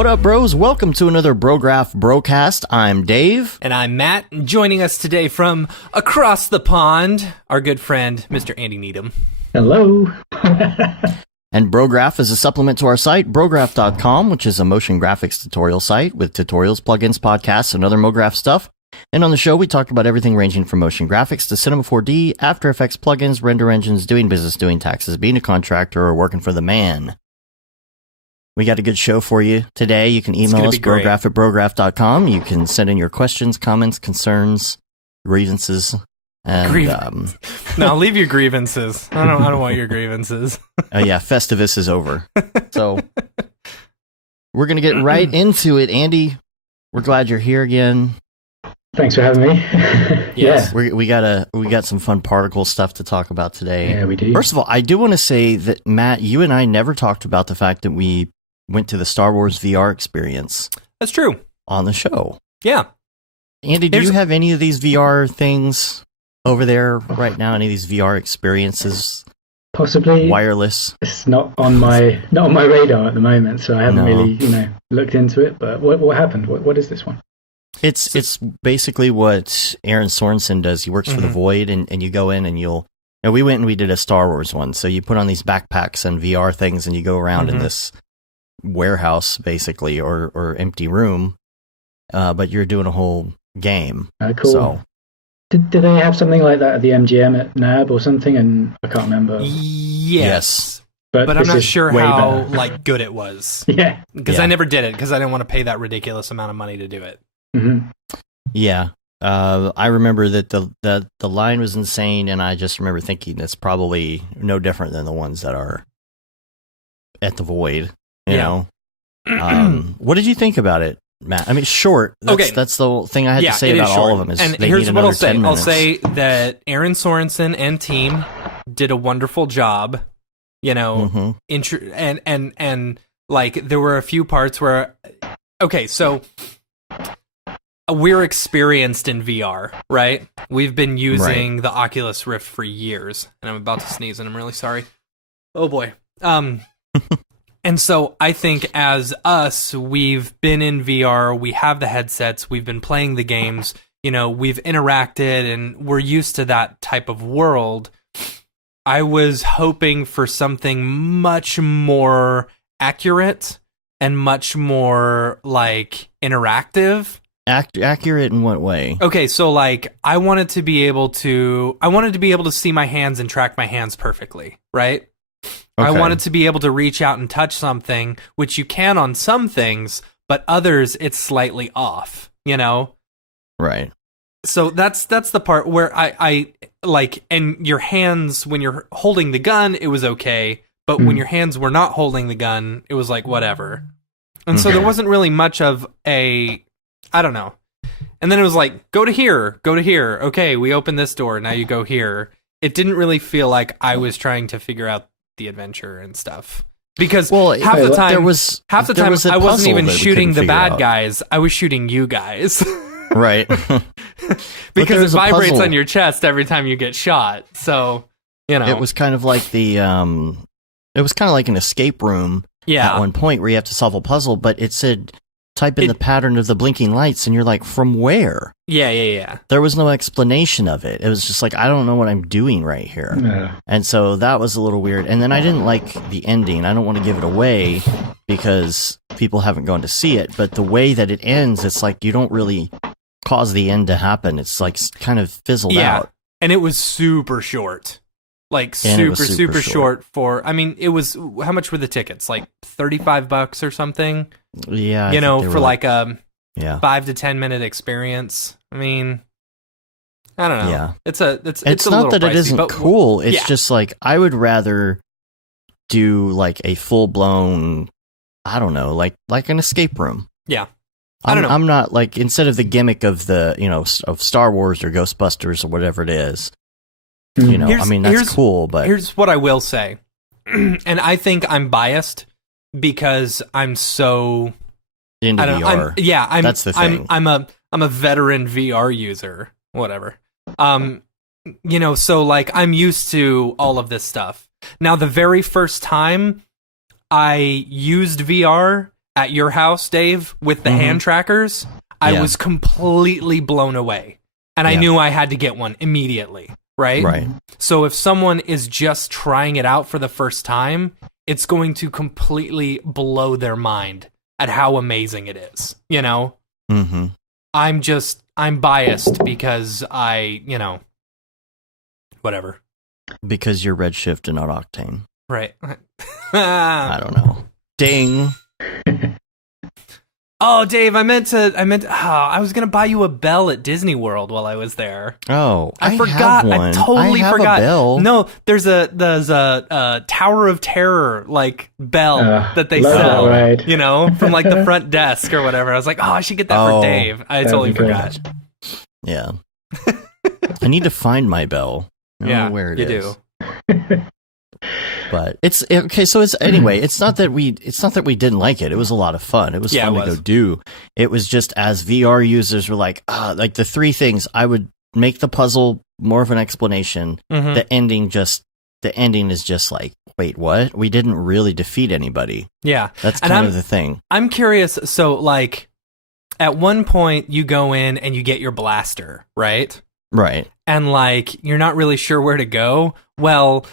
What up, bros? Welcome to another Brograph Brocast. I'm Dave. And I'm Matt. Joining us today from across the pond, our good friend, Mr. Andy Needham. Hello. And Brograph is a supplement to our site, Brograph.com, which is a motion graphics tutorial site with tutorials, plugins, podcasts, and other MoGraph stuff. And on the show, we talk about everything ranging from motion graphics to Cinema 4D, After Effects plugins, render engines, doing business, doing taxes, being a contractor, or working for the man. We got a good show for you today. You can email us, brograph at brograph.com. You can send in your questions, comments, concerns, grievances. And, No, leave your grievances. I don't want your grievances. Oh yeah, Festivus is over. So we're going to get right into it. Andy, we're glad you're here again. Thanks for having me. Yes. Yeah. We got some fun particle stuff to talk about today. Yeah, we do. First of all, I do want to say that, Matt, you and I never talked about the fact that we went to the Star Wars VR experience. That's true. On the show. Yeah. Andy, do you have any of these VR things over there right now? Any of these VR experiences? Possibly. Wireless? It's not on my radar at the moment, so I haven't really, looked into it. But what happened? What is this one? It's basically what Aaron Sorenson does. He works for the Void, and you go in and we went and we did a Star Wars one. So you put on these backpacks and VR things, and you go around in this warehouse, basically, or empty room, but you're doing a whole game. Cool. So, did they have something like that at the MGM at NAB or something? And I can't remember. Yes. But I'm not sure how good it was. Yeah. Because I never did it, because I didn't want to pay that ridiculous amount of money to do it. Mm-hmm. Yeah. I remember that the line was insane, and I just remember thinking it's probably no different than the ones that are at the Void. You know? What did you think about it, Matt? I mean, short. That's the thing I had to say about all of them. Is and here's what I'll say. I'll say that Aaron Sorenson and team did a wonderful job. You know, and like there were a few parts where, so we're experienced in VR, right? We've been using the Oculus Rift for years, and I'm about to sneeze, and I'm really sorry. Oh boy. And so I think as us, we've been in VR, we have the headsets, we've been playing the games, we've interacted, and we're used to that type of world. I was hoping for something much more accurate and much more, interactive. Accurate in what way? Okay, so, I wanted to be able to see my hands and track my hands perfectly, right? Okay. I wanted to be able to reach out and touch something, which you can on some things, but others it's slightly off, Right. So that's the part where I and your hands, when you're holding the gun, it was okay, but when your hands were not holding the gun, it was whatever. And so there wasn't really much of I don't know. And then it was go to here. Okay, we open this door, now you go here. It didn't really feel like I was trying to figure out the adventure and stuff, because half the time I wasn't even shooting the bad guys, I was shooting you guys. Right. Because it vibrates on your chest every time you get shot, so it was kind of like an escape room at one point where you have to solve a puzzle, but it said type in the pattern of the blinking lights, and you're like, from where? Yeah. There was no explanation of it. It was just I don't know what I'm doing right here. Yeah. And so that was a little weird. And then I didn't like the ending. I don't want to give it away because people haven't gone to see it, but the way that it ends, it's you don't really cause the end to happen. It's kind of fizzled out. And it was super short. Super short for, it was, how much were the tickets? $35 or something? Yeah. For a 5 to 10 minute experience. I don't know. Yeah. It's not that pricey, it isn't cool. It's just I would rather do a full blown, I don't know, like an escape room. Yeah. I don't know. I'm not instead of the gimmick of the, of Star Wars or Ghostbusters or whatever it is. That's cool, but here's what I will say. And I think I'm biased because I'm so into VR. That's the thing. I'm a veteran VR user, whatever. So I'm used to all of this stuff. Now, the very first time I used VR at your house, Dave, with the hand trackers, I was completely blown away. And I knew I had to get one immediately, right? Right. So if someone is just trying it out for the first time, it's going to completely blow their mind at how amazing it is, you know? Mm-hmm. I'm biased because whatever. Because you're Redshift and not Octane. Right. I don't know. Ding. Oh, Dave, I was going to buy you a bell at Disney World while I was there. Oh, I forgot. Have one. I totally forgot. A bell. No, there's a Tower of Terror like bell that they sell, right. you know, from like the front desk or whatever. I was like, oh, I should get that for Dave. I totally forgot. Yeah. I need to find my bell. I don't know where it is. Do. But it's okay. So it's anyway. It's not that we didn't like it. It was a lot of fun. It was fun to go do. It was just as VR users were like the three things. I would make the puzzle more of an explanation. Mm-hmm. The ending is just like, wait, what? We didn't really defeat anybody. Yeah, that's kind of the thing. I'm curious. So like, at one point you go in and you get your blaster, right? Right. And like, you're not really sure where to go. Well,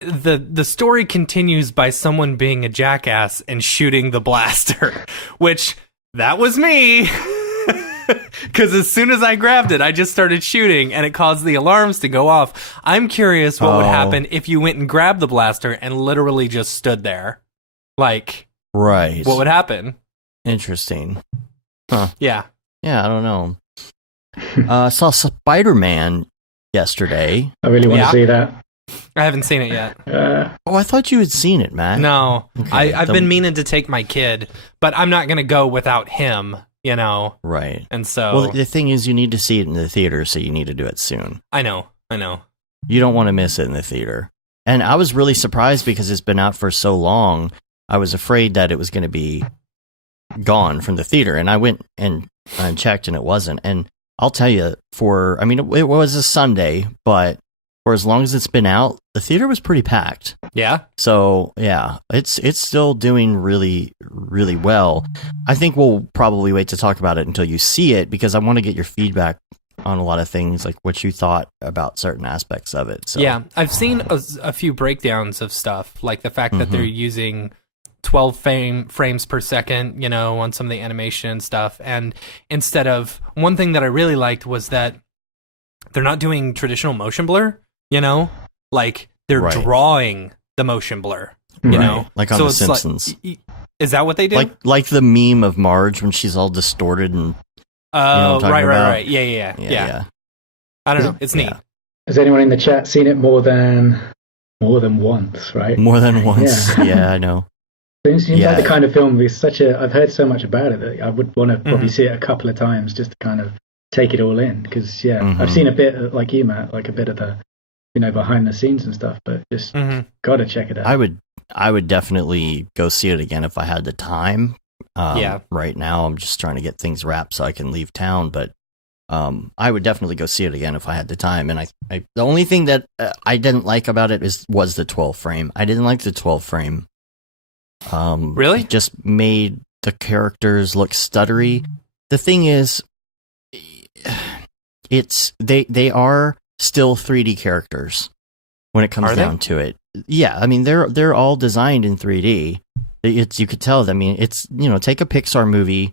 the story continues by someone being a jackass and shooting the blaster, which that was me. Because as soon as I grabbed it, I just started shooting and it caused the alarms to go off. I'm curious what would happen if you went and grabbed the blaster and literally just stood there. Like, right. What would happen? Interesting. Huh. Yeah. Yeah, I don't know. I saw Spider-Man yesterday. I really want to see that. I haven't seen it yet. I thought you had seen it, Matt. No. Okay, I've been meaning to take my kid, but I'm not going to go without him, you know? Right. And so... Well, the thing is, you need to see it in the theater, so you need to do it soon. I know. You don't want to miss it in the theater. And I was really surprised because it's been out for so long. I was afraid that it was going to be gone from the theater, and I went and checked, and it wasn't. And I'll tell you, it was a Sunday, but for as long as it's been out, the theater was pretty packed. Yeah. So yeah, it's still doing really, really well. I think we'll probably wait to talk about it until you see it, because I want to get your feedback on a lot of things, like what you thought about certain aspects of it. So. Yeah, I've seen a few breakdowns of stuff, like the fact that they're using 12 frames per second, you know, on some of the animation and stuff. And instead of, one thing that I really liked was that they're not doing traditional motion blur, you know, like they're drawing the motion blur, you know, like on The Simpsons. Like, is that what they do? Like the meme of Marge when she's all distorted and. Oh, right. Yeah. I don't know. It's neat. Has anyone in the chat seen it more than once? Right. More than once. Yeah, I know. It seems like the kind of film I've heard so much about it that I would want to probably see it a couple of times just to kind of take it all in. Because I've seen a bit like you, Matt, like a bit of the, you know, behind the scenes and stuff. But just gotta check it out. I would definitely go see it again if I had the time. Right now, I'm just trying to get things wrapped so I can leave town. But I would definitely go see it again if I had the time. And the only thing that I didn't like about it was the 12 frame. I didn't like the 12 frame. Really? It just made the characters look stuttery. The thing is, they are still 3D characters when it comes down to it. Yeah, I mean they're all designed in 3D. You could tell. I mean, it's, you know, take a Pixar movie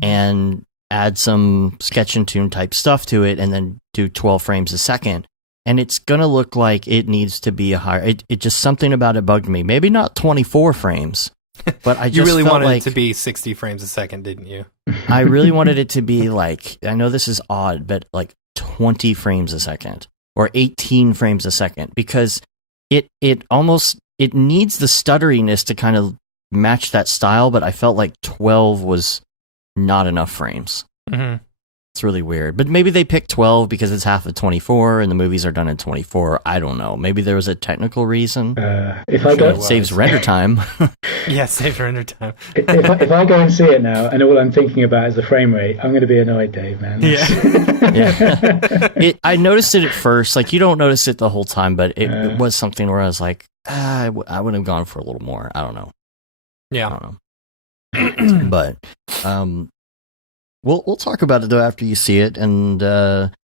and add some sketch and tune type stuff to it, and then do 12 frames a second, and it's gonna look like it needs to be a higher. It just, something about it bugged me. Maybe not 24 frames, but I just you really wanted like, it to be 60 frames a second, didn't you? I really wanted it to be like, I know this is odd, but like 20 frames a second or 18 frames a second, because it needs the stutteriness to kind of match that style, but I felt like 12 was not enough frames. It's really weird, but maybe they picked 12 because it's half of 24 and the movies are done in 24. I don't know, maybe there was a technical reason. It saves render time. Yeah, saves render time. if I go and see it now and all I'm thinking about is the frame rate, I'm going to be annoyed, Dave, man. I noticed it at first, like you don't notice it the whole time, but it was something where I was like, I would have gone for a little more. I don't know. Yeah. I don't know. But we'll talk about it though after you see it. And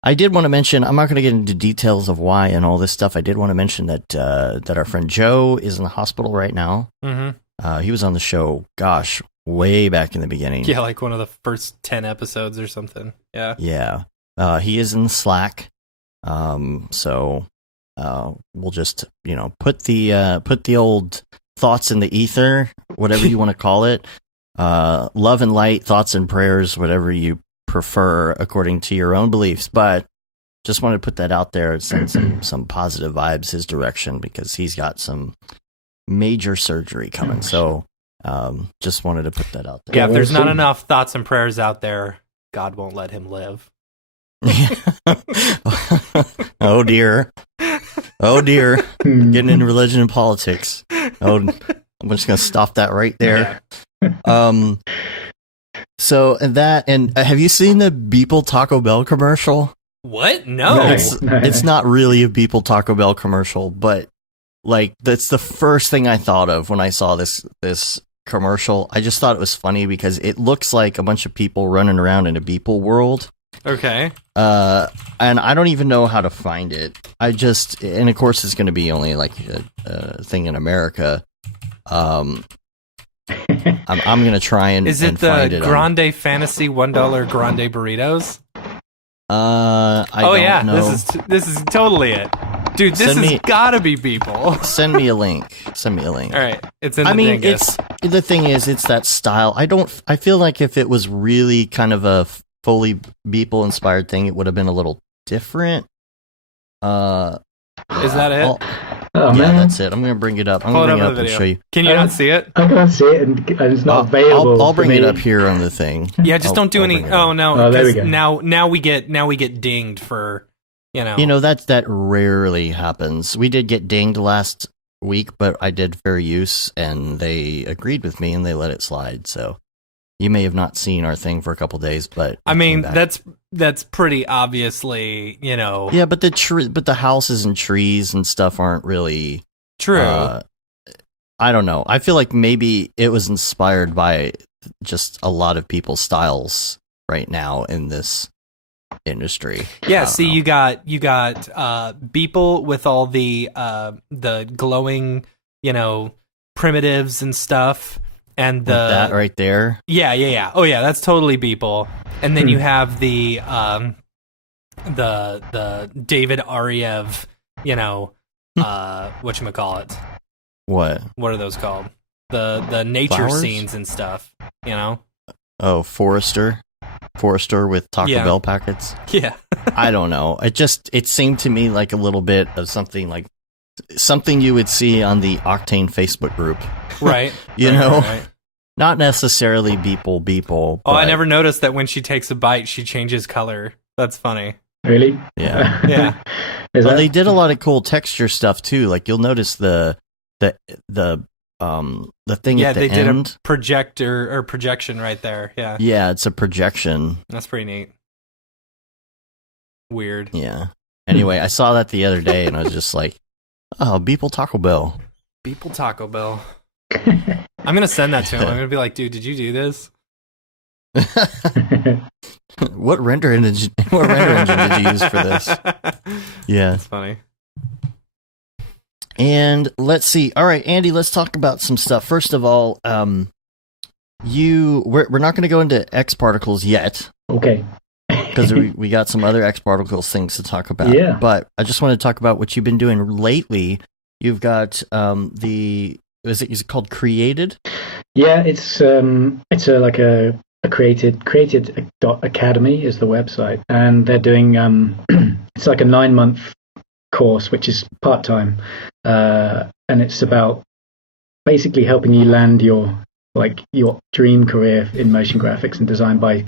I did want to mention, I'm not going to get into details of why and all this stuff. I did want to mention that that our friend Joe is in the hospital right now. Mm-hmm. He was on the show, gosh, way back in the beginning. Yeah, like one of the first 10 episodes or something. Yeah. Yeah. He is in Slack. So we'll just, put the old thoughts in the ether, whatever you want to call it. Love and light, thoughts and prayers, whatever you prefer according to your own beliefs. But just wanted to put that out there and send some positive vibes his direction, because he's got some major surgery coming. So just wanted to put that out there. Yeah, if there's not enough thoughts and prayers out there, God won't let him live. Oh dear. Getting into religion and politics. I'm just gonna stop that right there. Yeah. So have you seen the Beeple Taco Bell commercial? What? No. It's not really a Beeple Taco Bell commercial, but like that's the first thing I thought of when I saw this commercial. I just thought it was funny because it looks like a bunch of people running around in a Beeple world. Okay. And I don't even know how to find it. And of course it's going to be only like a thing in America. I'm going to try and Is it find the it Grande Fantasy $1 Grande Burritos? I don't know. This is totally it. Dude, this has gotta be Beeple. Send me a link. All right. It's in the dingus. The thing is, it's that style. I feel like if it was really kind of a fully Beeple inspired thing, it would have been a little different. Is that it? Oh, yeah, man. that's it. I'm gonna bring it up. I'm gonna bring it up and show you. Can you not see it? I can't see it, and it's not available. I'll bring it up here on the thing. Yeah, just don't do any. Oh no! Oh, there we go. Now we get dinged for, that rarely happens. We did get dinged last week, but I did fair use, and they agreed with me, and they let it slide. So you may have not seen our thing for a couple days, but I mean that's pretty obviously, Yeah, but the houses and trees and stuff aren't really true. I don't know. I feel like maybe it was inspired by just a lot of people's styles right now in this industry. Yeah, see, you got Beeple with all the glowing, primitives and stuff. And that right there. Yeah. Oh yeah, that's totally Beeple. And then you have the David Ariev, whatchamacallit. What are those called? The nature Flowers? Scenes and stuff, Oh, Forrester with Taco Bell packets. Yeah. I don't know. It seemed to me like a little bit of something you would see on the Octane Facebook group. Right. Right. Not necessarily Beeple. Oh, I never noticed that when she takes a bite, she changes color. That's funny. Really? Yeah. Yeah. They did a lot of cool texture stuff too. Like you'll notice the thing at the end. Yeah, they did a projector or projection right there. Yeah. Yeah, it's a projection. That's pretty neat. Weird. Yeah. Anyway, I saw that the other day and I was just like, oh, Beeple Taco Bell. Beeple Taco Bell. I'm gonna send that to him. I'm gonna be like, dude, did you do this? What render engine did you use for this? Yeah, that's funny. And let's see. All right, Andy, let's talk about some stuff. First of all, we're not going to go into X particles yet. Okay. Because we got some other X particles things to talk about. Yeah. But I just want to talk about what you've been doing lately. You've got is it called Created? Yeah, it's like a created academy is the website, and they're doing it's like a 9-month course which is part-time, and it's about basically helping you land your dream career in motion graphics and design by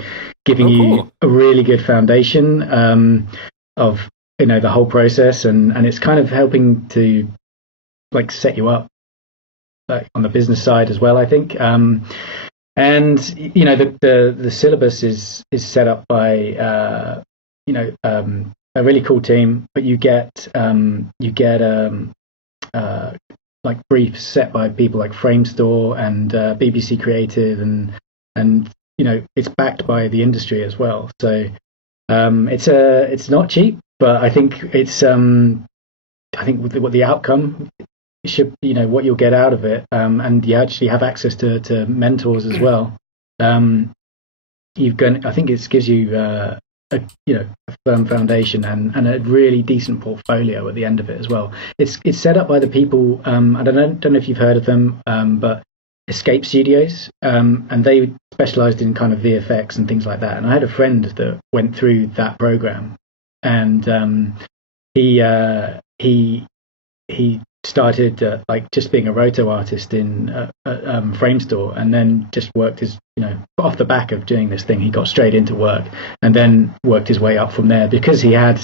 giving you a really good foundation of the whole process, and it's kind of helping to set you up on the business side as well, I think. And the syllabus is set up by a really cool team, but you get like briefs set by people like Framestore and BBC Creative, and it's backed by the industry as well. So it's not cheap, but I think what the outcome should, what you'll get out of it, and you actually have access to mentors as well. I think it gives you a firm foundation and a really decent portfolio at the end of it as well. It's set up by the people, I don't know if you've heard of them, but Escape Studios, and they specialized in kind of VFX and things like that. And I had a friend that went through that program, and he started like just being a roto artist in Framestore, and then just worked his, off the back of doing this thing, he got straight into work, and then worked his way up from there because he had,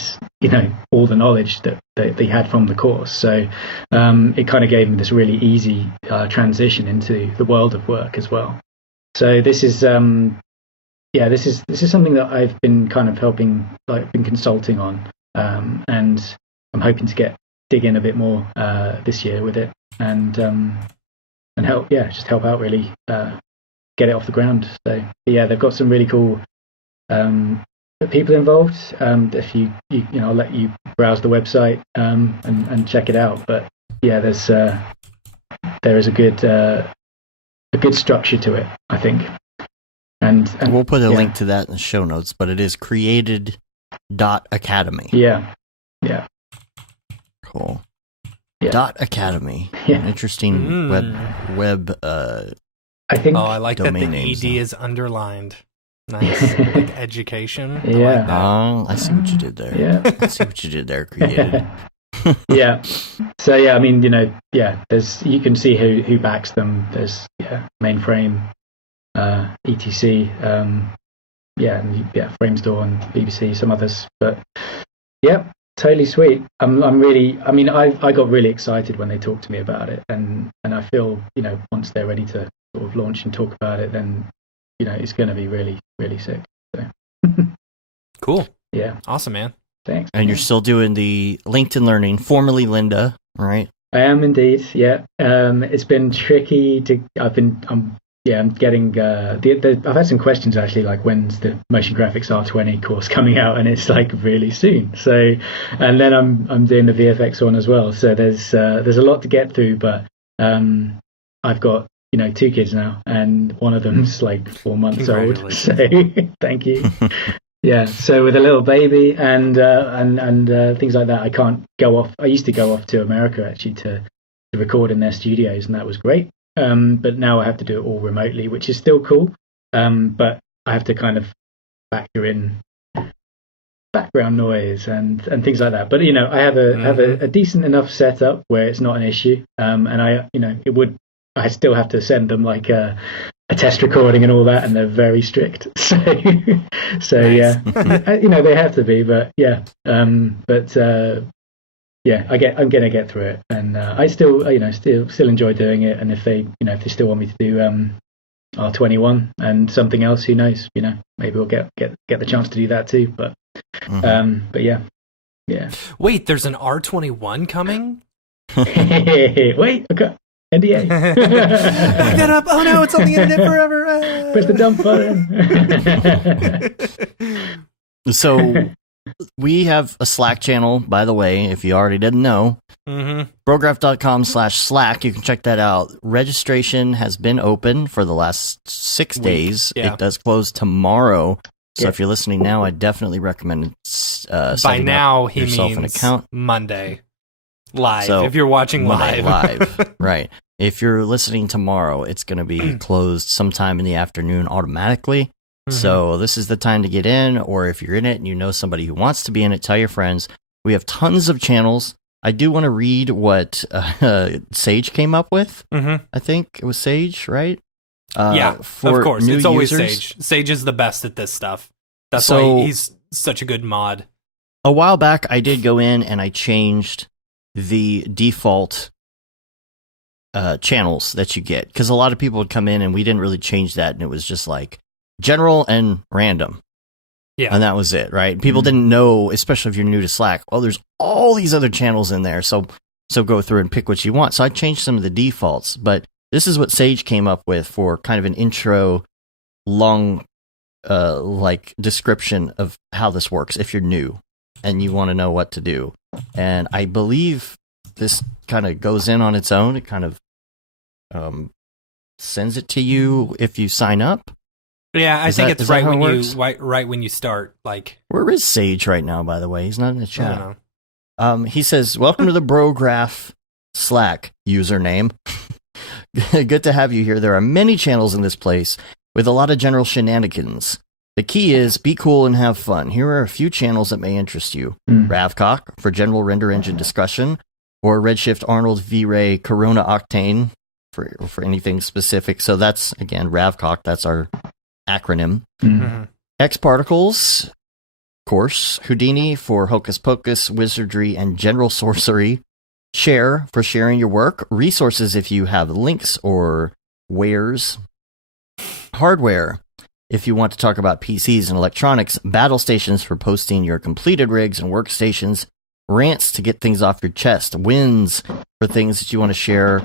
all the knowledge that he had from the course. So it kind of gave him this really easy transition into the world of work as well. So this is this is something that I've been kind of helping, like been consulting on, and I'm hoping to dig in a bit more this year with it, and help out really, get it off the ground. So they've got some really cool people involved. If I'll let you browse the website and check it out. But there is a good structure to it, I think. And we'll put a link to that in the show notes. But it is created.academy. Yeah. Cool. Yeah. .academy. Yeah. Interesting web. I think. Oh, I like that the names, ED is underlined. Nice, like education. Yeah. I see what you did there. Yeah. I see what you did there. Created. Yeah. So I mean, there's, you can see who backs them. There's Mainframe, etc. Framestore and BBC, some others, but totally sweet. I got really excited when they talked to me about it, and I feel, once they're ready to sort of launch and talk about it, then it's going to be really, really sick. So. Cool. Yeah. Awesome, man. Thanks. And you're still doing the LinkedIn Learning, formerly Linda, right? I am indeed. Yeah. It's been tricky I'm getting I've had some questions actually, like, when's the Motion Graphics R20 course coming out, and it's like really soon. So, and then I'm doing the VFX one as well. So there's a lot to get through, but I've got 2 kids now, and one of them's like 4 months old. So thank you. Yeah. So with a little baby and things like that, I can't go off. I used to go off to America actually to record in their studios, and that was great. But now I have to do it all remotely, which is still cool. But I have to kind of factor in background noise and things like that. But I have a decent enough setup where it's not an issue. And I still have to send them like a test recording and all that, and they're very strict. So nice. They have to be. But I'm gonna get through it, and I still enjoy doing it. And if they still want me to do R21 and something else, who knows? Maybe we'll get the chance to do that too. But yeah. Wait, there's an R21 coming? Wait, okay. NDA. Back that up. Oh no, it's on the internet forever. Press the dump button. So we have a Slack channel, by the way, if you already didn't know. Brograph.com/Slack. You can check that out. Registration has been open for the last 6 days. Yeah. It does close tomorrow. So if you're listening now, I definitely recommend setting up yourself an account. Monday. Live, so, if you're watching live. Right. If you're listening tomorrow, it's going to be closed sometime in the afternoon automatically. So this is the time to get in, or if you're in it and you know somebody who wants to be in it, tell your friends. We have tons of channels. I do want to read what Sage came up with. I think it was Sage, right? Of course. It's always Sage. Sage is the best at this stuff. That's why he's such a good mod. A while back, I did go in and I changed the default channels that you get, because a lot of people would come in and we didn't really change that, and it was just like general and random, and that was it, right? People didn't know, especially if you're new to Slack, there's all these other channels in there. So So go through and pick what you want. So I changed some of the defaults, but this is what Sage came up with for kind of an intro, long, like description of how this works if you're new and you want to know what to do. And I believe this kind of goes in on its own. It kind of sends it to you if you sign up. Yeah, I think it's right when you start. Like, where is Sage right now? By the way, he's not in the chat. He says, "Welcome to the Brograph Slack username. Good to have you here. There are many channels in this place with a lot of general shenanigans. The key is be cool and have fun. Here are a few channels that may interest you: Ravcock for general render engine discussion, or Redshift Arnold V-Ray Corona Octane for anything specific. So that's again Ravcock. That's our acronym. X Particles, of course. Houdini for Hocus Pocus, Wizardry, and General Sorcery. Share for sharing your work. Resources if you have links or wares. Hardware if you want to talk about PCs and electronics. Battle stations for posting your completed rigs and workstations. Rants to get things off your chest. Wins for things that you want to share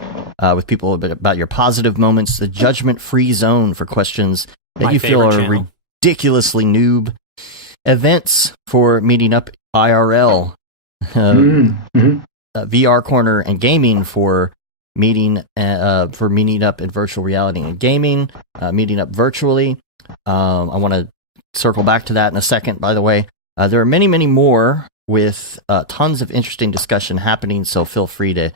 with people about your positive moments. The judgment-free zone for questions that you feel are ridiculously noob. Events for meeting up IRL. VR Corner and Gaming for meeting up in virtual reality and gaming. Meeting up virtually. I want to circle back to that in a second, by the way. There are many, many more with tons of interesting discussion happening, so feel free to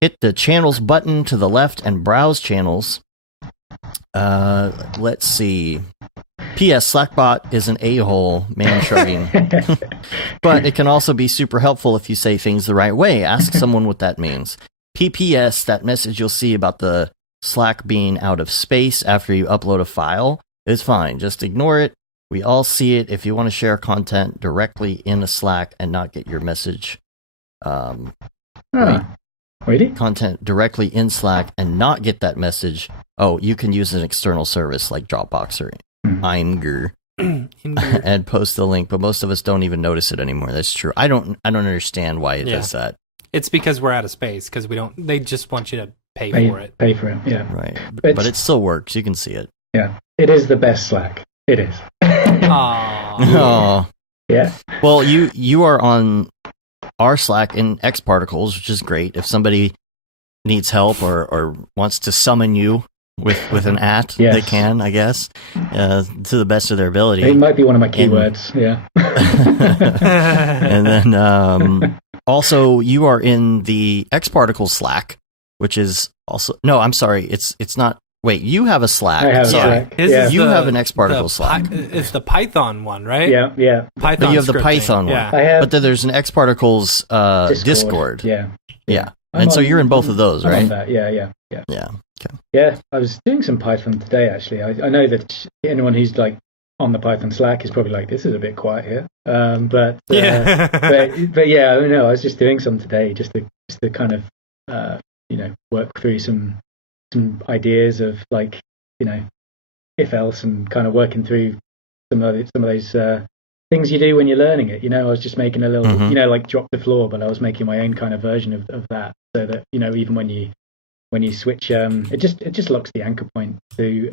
hit the channels button to the left and browse channels. Let's see. P.S. Slackbot is an a-hole, man shrugging. But it can also be super helpful if you say things the right way. Ask someone what that means. P.P.S. That message you'll see about the Slack being out of space after you upload a file is fine. Just ignore it. We all see it. If you want to share content directly in a Slack and not get your message... content directly in Slack and not get that message, you can use an external service like Dropbox or Imgur and post the link, but most of us don't even notice it anymore. That's true. I don't understand why it does that. It's because we're out of space, because they just want you to pay for it. Pay for it, yeah. Right. But it still works. You can see it. Yeah. It is the best Slack. It is. Aww. Yeah. Well, you are on our Slack in X Particles, which is great. If somebody needs help or wants to summon you with an they can, I guess, to the best of their ability. It might be one of my keywords, yeah. And then also you are in the X Particles Slack, which is also I'm sorry, it's not. Wait, you have a Slack. I have a Slack. You have an X Particles Slack. It's the Python one, right? Yeah. Python. But you have the Python one. But then there's an X Particles Discord. Yeah. And so you're in both of those, right? Yeah. Okay. Yeah, I was doing some Python today, actually. I know that anyone who's like on the Python Slack is probably like, this is a bit quiet here. But yeah, I was just doing some today, just to kind of work through some ideas of like if else, and kind of working through some of those things you do when you're learning it. I was just making a little like drop the floor, but I was making my own kind of version of that, so that even when you switch, it just locks the anchor point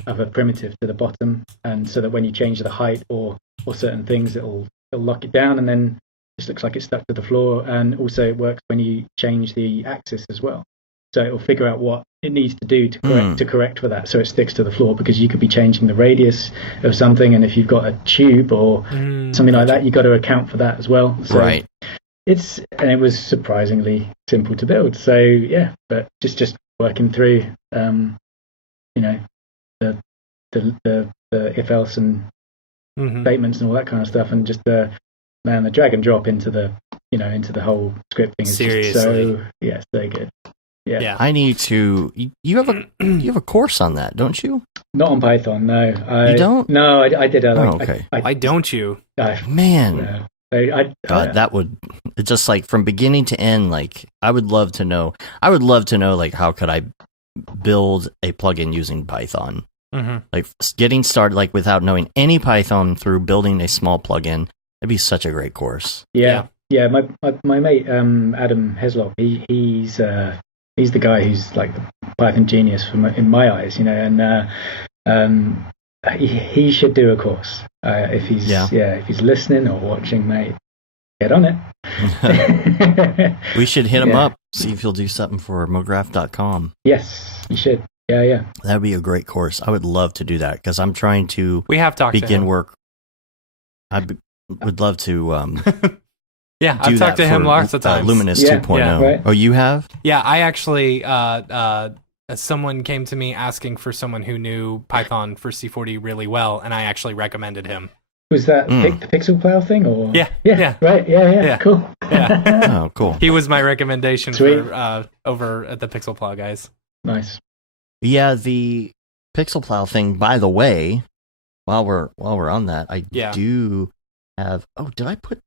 of a primitive to the bottom, and so that when you change the height or certain things, it'll lock it down, and then it just looks like it's stuck to the floor. And also it works when you change the axis as well, so it'll figure out what it needs to do to correct for that, so it sticks to the floor, because you could be changing the radius of something, and if you've got a tube or something like that, you've got to account for that as well. So right. It was surprisingly simple to build. So yeah, but just working through the if else and statements and all that kind of stuff, and just the drag and drop into the whole scripting is seriously just so good. Yeah. I need to. You have a course on that, don't you? Not on Python, no. You don't? No, I did. Okay. Why don't you? Man. God, that would just like from beginning to end. Like, I would love to know. Like, how could I build a plugin using Python? Like getting started, like without knowing any Python through building a small plugin. It'd be such a great course. Yeah. Yeah, my mate Adam Heslop, he's the guy who's like the Python genius in my eyes, and he should do a course if he's listening or watching, mate. Get on it. We should hit him up, see if he'll do something for mograph.com. Yes, you should. Yeah. That'd be a great course. I would love to do that because I'm trying to begin work. I would love to. Yeah, I've talked to him lots of times. Luminous 2.0. Yeah, right. Oh, you have? Yeah, I actually. Someone came to me asking for someone who knew Python for C40 really well, and I actually recommended him. Was that the Pixel Plow thing, or yeah, right, yeah, cool, yeah, oh, cool. He was my recommendation for over at the Pixel Plow guys. Nice. Yeah, the Pixel Plow thing. By the way, while we're on that, I do have. Oh, did I put?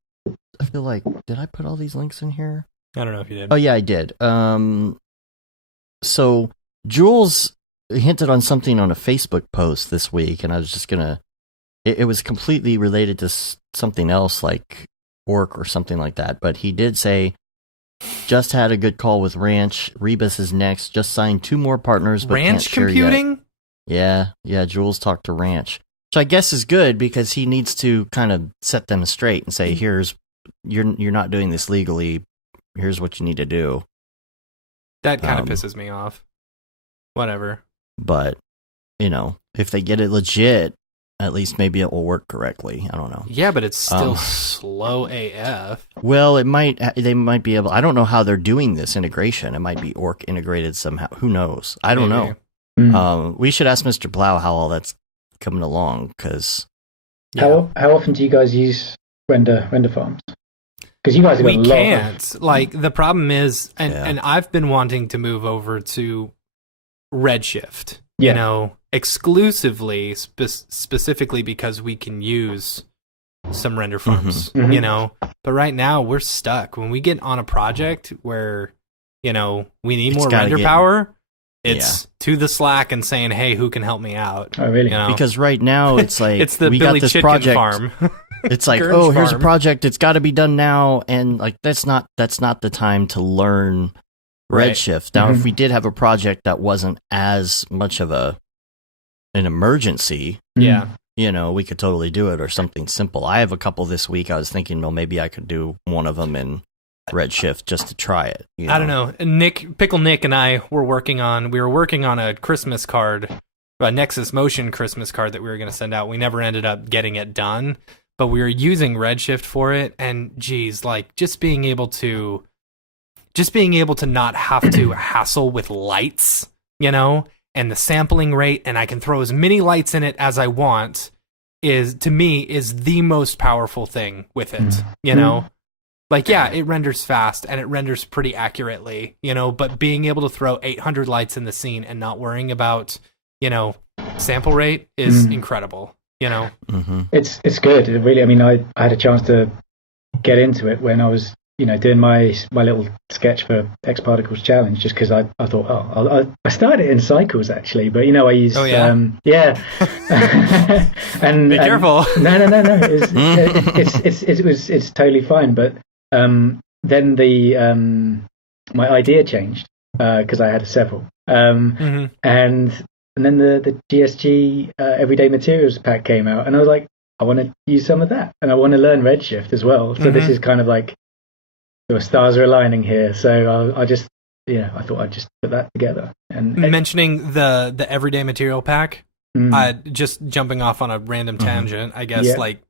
I feel like did I put all these links in here? I don't know if you did. Oh yeah, I did. So Jules hinted on something on a Facebook post this week, and I was just gonna. It was completely related to something else, like Orc or something like that. But he did say, just had a good call with Ranch. Rebus is next. Just signed 2 more partners, but Ranch can't share Computing? Yet. Yeah. Jules talked to Ranch, which I guess is good because he needs to kind of set them straight and say, "Here's you're not doing this legally. Here's what you need to do." That kind of pisses me off. Whatever. But if they get it legit. At least maybe it will work correctly. I don't know. Yeah, but it's still slow AF. Well, they might be able. I don't know how they're doing this integration. It might be Orc integrated somehow. Who knows? I don't know. Mm. We should ask Mr. Plow how all that's coming along. Because how often do you guys use render farms? Because you guys have got a lot. We can't. Like the problem is, and I've been wanting to move over to Redshift. Exclusively, specifically because we can use some render farms, But right now we're stuck. When we get on a project where, we need more render power, it's to the Slack and saying, "Hey, who can help me out?" Oh, really? Because right now it's like it's the we Billy got this Chitkin project. farm. It's like, here's a project. It's got to be done now, and like that's not the time to learn Redshift. Now, if we did have a project that wasn't as much of an emergency, we could totally do it, or something simple. I have a couple this week. I was thinking, well, maybe I could do one of them in Redshift just to try it. I don't know. Pickle Nick and I were working on a Christmas card, a Nexus Motion Christmas card that we were going to send out. We never ended up getting it done, but we were using Redshift for it, and geez, like just being able to not have to hassle with lights, and the sampling rate, and I can throw as many lights in it as I want, is the most powerful thing with it, Like, it renders fast, and it renders pretty accurately, but being able to throw 800 lights in the scene and not worrying about, sample rate is incredible, It's good, really. I mean, I had a chance to get into it when I was doing my little sketch for X Particles Challenge, just because I thought, I started it in Cycles actually, but I used and be careful. No. It's totally fine, but then my idea changed because I had several, and then the GSG Everyday Materials pack came out, and I was like, I want to use some of that, and I want to learn Redshift as well. So this is kind of like. The stars are aligning here, so I just I thought I'd just put that together. And mentioning the Everyday Material Pack, just jumping off on a random tangent, I guess like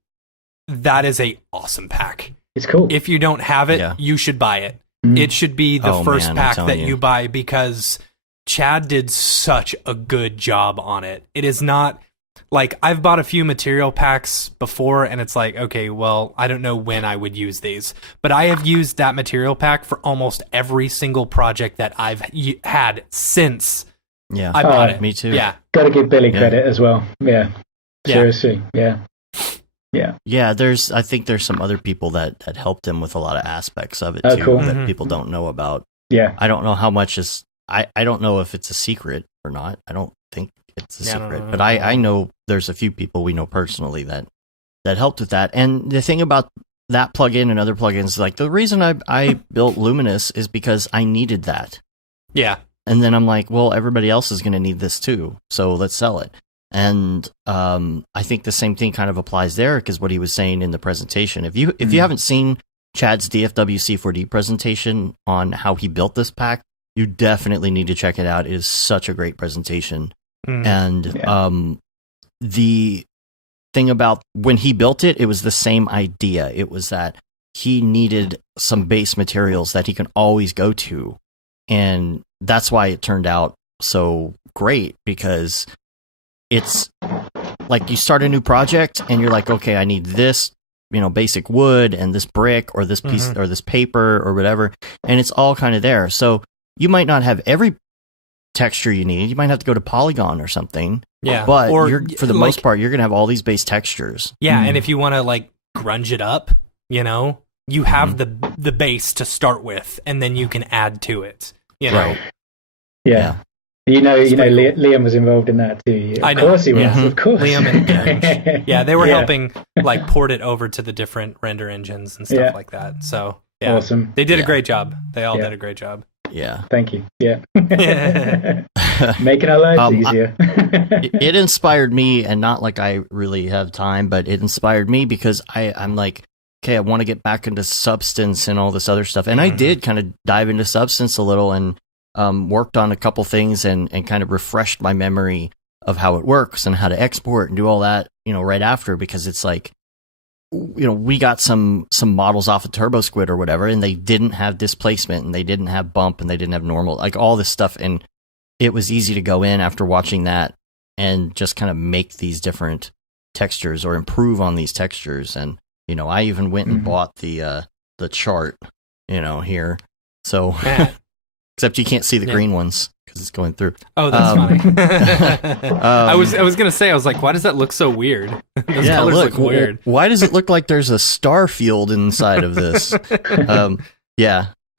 that is a awesome pack. It's cool. If you don't have it, you should buy it. It should be the first pack that you buy, because Chad did such a good job on it. It is not like I've bought a few material packs before, and it's like, okay, well, I don't know when I would use these, but I have used that material pack for almost every single project that I've had since I bought it. Me too. Yeah. Got to give Billy credit as well. Yeah. Seriously. Yeah. I think there's some other people that helped him with a lot of aspects of it too, cool. that people don't know about. Yeah. I don't know how much is. I don't know if it's a secret or not. I don't think it's a secret, but I know there's a few people we know personally that helped with that. And the thing about that plugin and other plugins, like the reason I built Luminous is because I needed that. Yeah. And then I'm like, well, everybody else is going to need this too, so let's sell it. And I think the same thing kind of applies there, because what he was saying in the presentation. If you haven't seen Chad's DFW C4D presentation on how he built this pack, you definitely need to check it out. It is such a great presentation. And the thing about when he built it, it was the same idea. It was that he needed some base materials that he can always go to. And that's why it turned out so great, because it's like you start a new project and you're like, okay, I need this, basic wood and this brick or this piece or this paper or whatever. And it's all kind of there. So you might not have every texture you need. You might have to go to Polygon or something. Yeah. But for the most part, you're going to have all these base textures. Yeah. And if you want to like grunge it up, you have the base to start with, and then you can add to it. Right. Yeah. Liam was involved in that too. Of course he was. Of course. Liam and Genge. Yeah, they were helping like port it over to the different render engines and stuff like that. So awesome. They did a great job. They all did a great job. Yeah. Thank you. Yeah. Making our lives easier. It inspired me, and not like I really have time, but it inspired me because I'm like, okay, I want to get back into Substance and all this other stuff. And I did kind of dive into Substance a little and worked on a couple things and kind of refreshed my memory of how it works and how to export and do all that, right after, because it's like, we got some models off of Turbo Squid or whatever, and they didn't have displacement, and they didn't have bump, and they didn't have normal, like all this stuff. And it was easy to go in after watching that and just kind of make these different textures or improve on these textures. And, I even went and bought the chart, here. So, except you can't see the green ones because it's going through. Oh, that's funny. I was gonna say, I was like, why does that look so weird? Those colors look weird. Why does it look like there's a star field inside of this?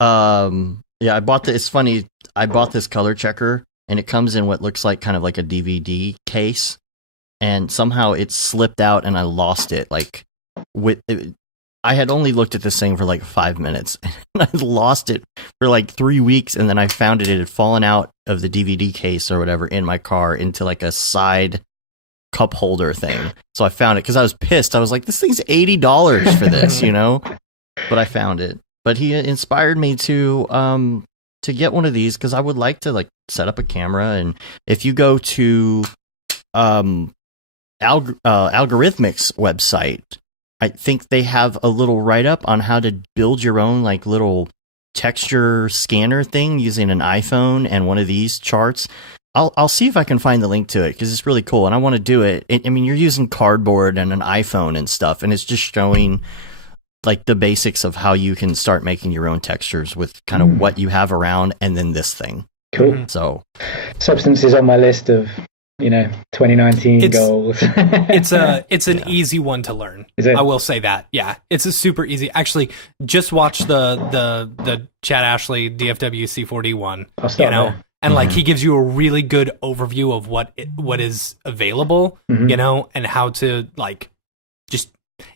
I bought it's funny. I bought this color checker, and it comes in what looks like kind of like a DVD case, and somehow it slipped out, and I lost it. I had only looked at this thing for like 5 minutes, and I lost it for like 3 weeks, and then I found it. It had fallen out of the DVD case or whatever in my car into like a side cup holder thing. So I found it because I was pissed. I was like, this thing's $80 for this, But I found it. But he inspired me to get one of these, because I would like to like set up a camera. And if you go to Algorithmic's website, I think they have a little write-up on how to build your own like little texture scanner thing using an iPhone and one of these charts. I'll see if I can find the link to it, because it's really cool and I want to do it. I mean, you're using cardboard and an iPhone and stuff, and it's just showing like the basics of how you can start making your own textures with kind of what you have around, and then this thing. Cool. So Substance is on my list of 2019 goals. it's an easy one to learn. Is it? I will say that. Yeah, it's a super easy. Actually, just watch the Chad Ashley DFW C4D one. I'll start there. And like he gives you a really good overview of what is available, and how to like just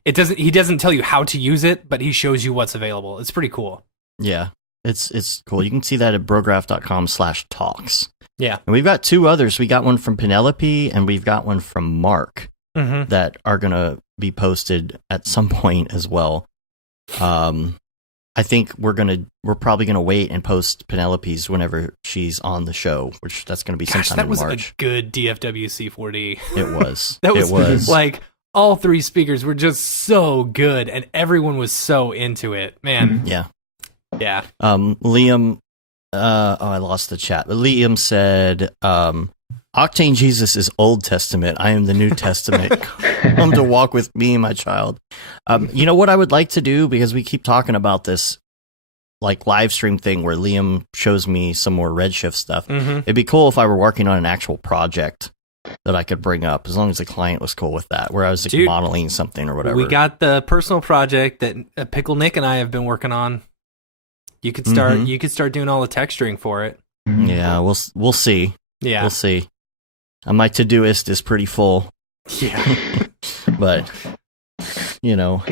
he doesn't tell you how to use it, but he shows you what's available. It's pretty cool. Yeah, it's cool. You can see that at brograph.com/talks. Yeah. And we've got two others. We got one from Penelope, and we've got one from Mark that are going to be posted at some point as well. I think we're probably going to wait and post Penelope's whenever she's on the show, which that's going to be sometime in March. That was a good DFW C4D. It was. It was like all three speakers were just so good, and everyone was so into it. Man. Yeah. Yeah. Liam, I lost the chat. But Liam said, Octane Jesus is Old Testament. I am the New Testament. Come to walk with me, my child. You know what I would like to do, because we keep talking about this like live stream thing where Liam shows me some more Redshift stuff. It'd be cool if I were working on an actual project that I could bring up, as long as the client was cool with that, where I was like, modeling something or whatever. We got the personal project that Pickle Nick and I have been working on. You could start. You could start doing all the texturing for it. Yeah, we'll see. Yeah, we'll see. My Todoist is pretty full. Yeah, but you know.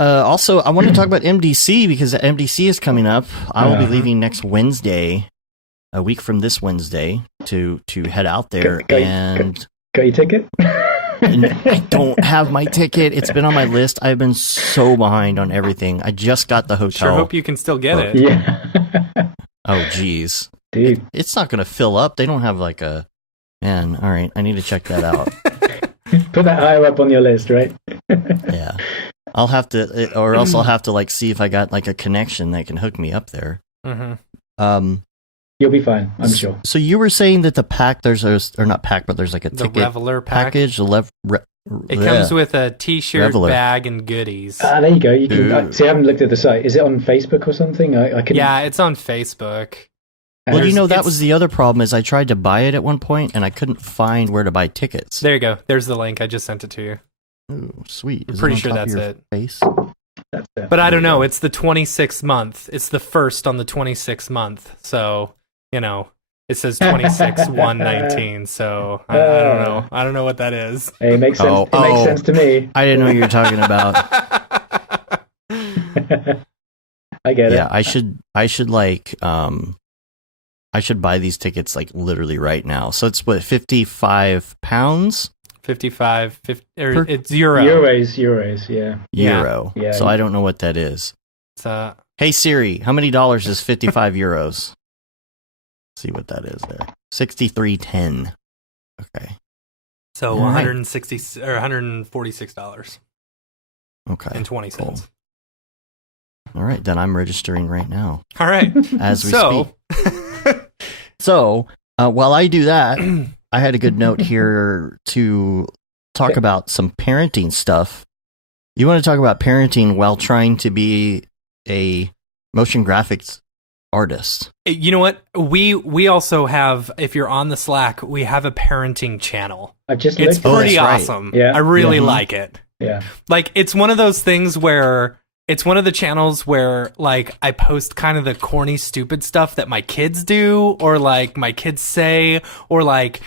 Also, I want to talk about MDC because MDC is coming up. I will be leaving next Wednesday, a week from this Wednesday, to head out there. Got your ticket? I don't have my ticket. It's been on my list. I've been so behind on everything. I just got the hotel. Sure hope you can still get it. Yeah. Oh, geez. Dude. It's not going to fill up. They don't have like a... Man, all right. I need to check that out. Put that higher up on your list, right? Yeah. I'll have to... Or else I'll have to like see if I got like a connection that can hook me up there. Mm-hmm. You'll be fine, I'm sure. So you were saying that the pack, there's not pack, but there's like a the ticket Reveler package. It comes with a t-shirt, Reveler. bag, and goodies. There you go. You can see. I haven't looked at the site. Is it on Facebook or something? I can. Yeah, it's on Facebook. Well, you know, that was the other problem is I tried to buy it at one point and I couldn't find where to buy tickets. There you go. There's the link. I just sent it to you. Ooh, sweet. I'm pretty sure that's it. Face? That's it. But I don't know. It's the 26th month. It's the first on the 26th month. So, you know, it says 26/1/19. So I don't know. I don't know what that is. Hey, it makes sense. It makes sense to me. I didn't know what you were talking about. I get it. Yeah, I should like I should buy these tickets like literally right now. So it's what, £55? 55, 50, or it's euro. Euros, yeah. Euro. Yeah. So I don't know what that is. It's, Hey Siri, how many dollars is 55 euros? See what that is there. 63.10. Okay. so All right. $160 or $146 Okay. and 20 Cool. cents. All right, then I'm registering right now All right. as we So, speak. So, while I do that, I had a good note here to talk about some parenting stuff. You want to talk about parenting while trying to be a motion graphics artist. you know what? We also have, if you're on the Slack, we have a parenting channel. I've just It's looked. pretty that's right. awesome. Yeah. I really Yeah. like it. Yeah. Like, it's one of those things where it's one of the channels where, like, I post kind of the corny, stupid stuff that my kids do, or like my kids say, or like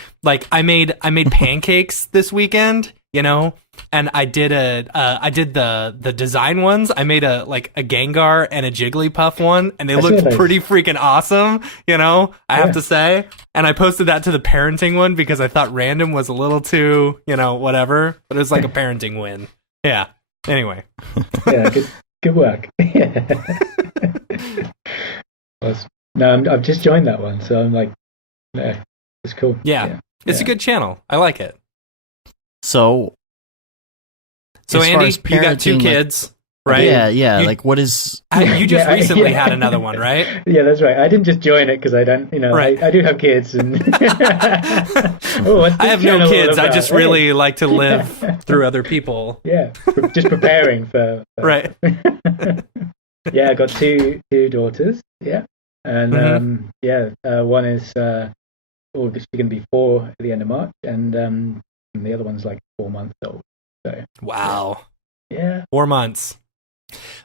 I made pancakes this weekend, you know, and I did the design ones. I made a Gengar and a Jigglypuff one, and they looked nice. pretty freaking awesome, you know, I have to say. And I posted that to the parenting one because I thought random was a little too, you know, whatever, but it was like a parenting win. Yeah. Anyway. Yeah. Good work. I've just joined that one, so I'm like, yeah, it's cool. Yeah. It's a good channel. I like it. So as far Andy, as you got two parenting, kids, right? Yeah. You- like, what is? You just Yeah, recently yeah. had another one, right? Yeah, that's right. I didn't just join it because I don't, you know, Right. I do have kids, and I have no kids. I just really like to live through other people. Yeah, just preparing for Right. Yeah, I got two daughters. Yeah, and one is she's going to be 4 at the end of March, and the other one's like 4 months old. So Wow. yeah, 4 months.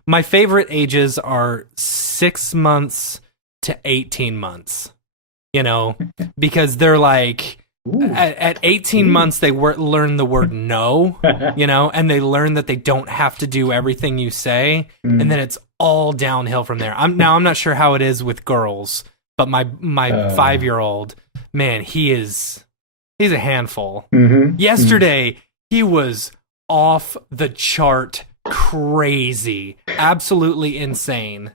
My favorite ages are 6 months to 18 months. You know, because they're like, Ooh. at 18 months, they learn the word no, you know, and they learn that they don't have to do everything you say. And then it's all downhill from there. I'm not sure how it is with girls, but my 5-year-old, man, he's a handful. Yesterday, he was off the chart crazy, absolutely insane.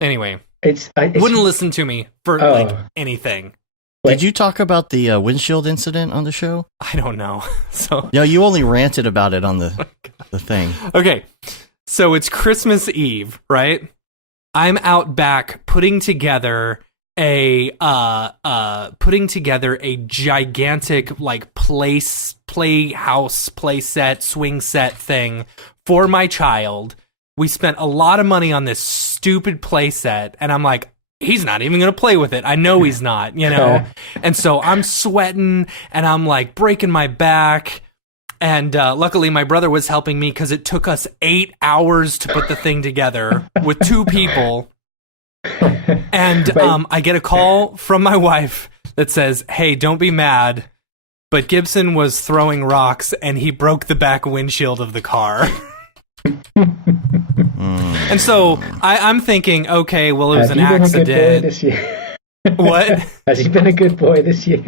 Anyway, it's wouldn't listen to me for like anything. Did you talk about the windshield incident on the show? I don't know. So No, you only ranted about it on the thing. okay, so it's Christmas Eve, right? I'm out back putting together a gigantic like playhouse, playset, swing set thing for my child. We spent a lot of money on this stupid playset, and I'm like, he's not even going to play with it. I know he's not, you know? And so I'm sweating, and I'm like breaking my back. And luckily, my brother was helping me because it took us 8 hours to put the thing together with 2 people. And I get a call from my wife that says, "Hey, don't be mad, but Gibson was throwing rocks and he broke the back windshield of the car." And so I'm thinking, okay, well, it was an accident. Have you been a good boy this year? What? Has he been a good boy this year?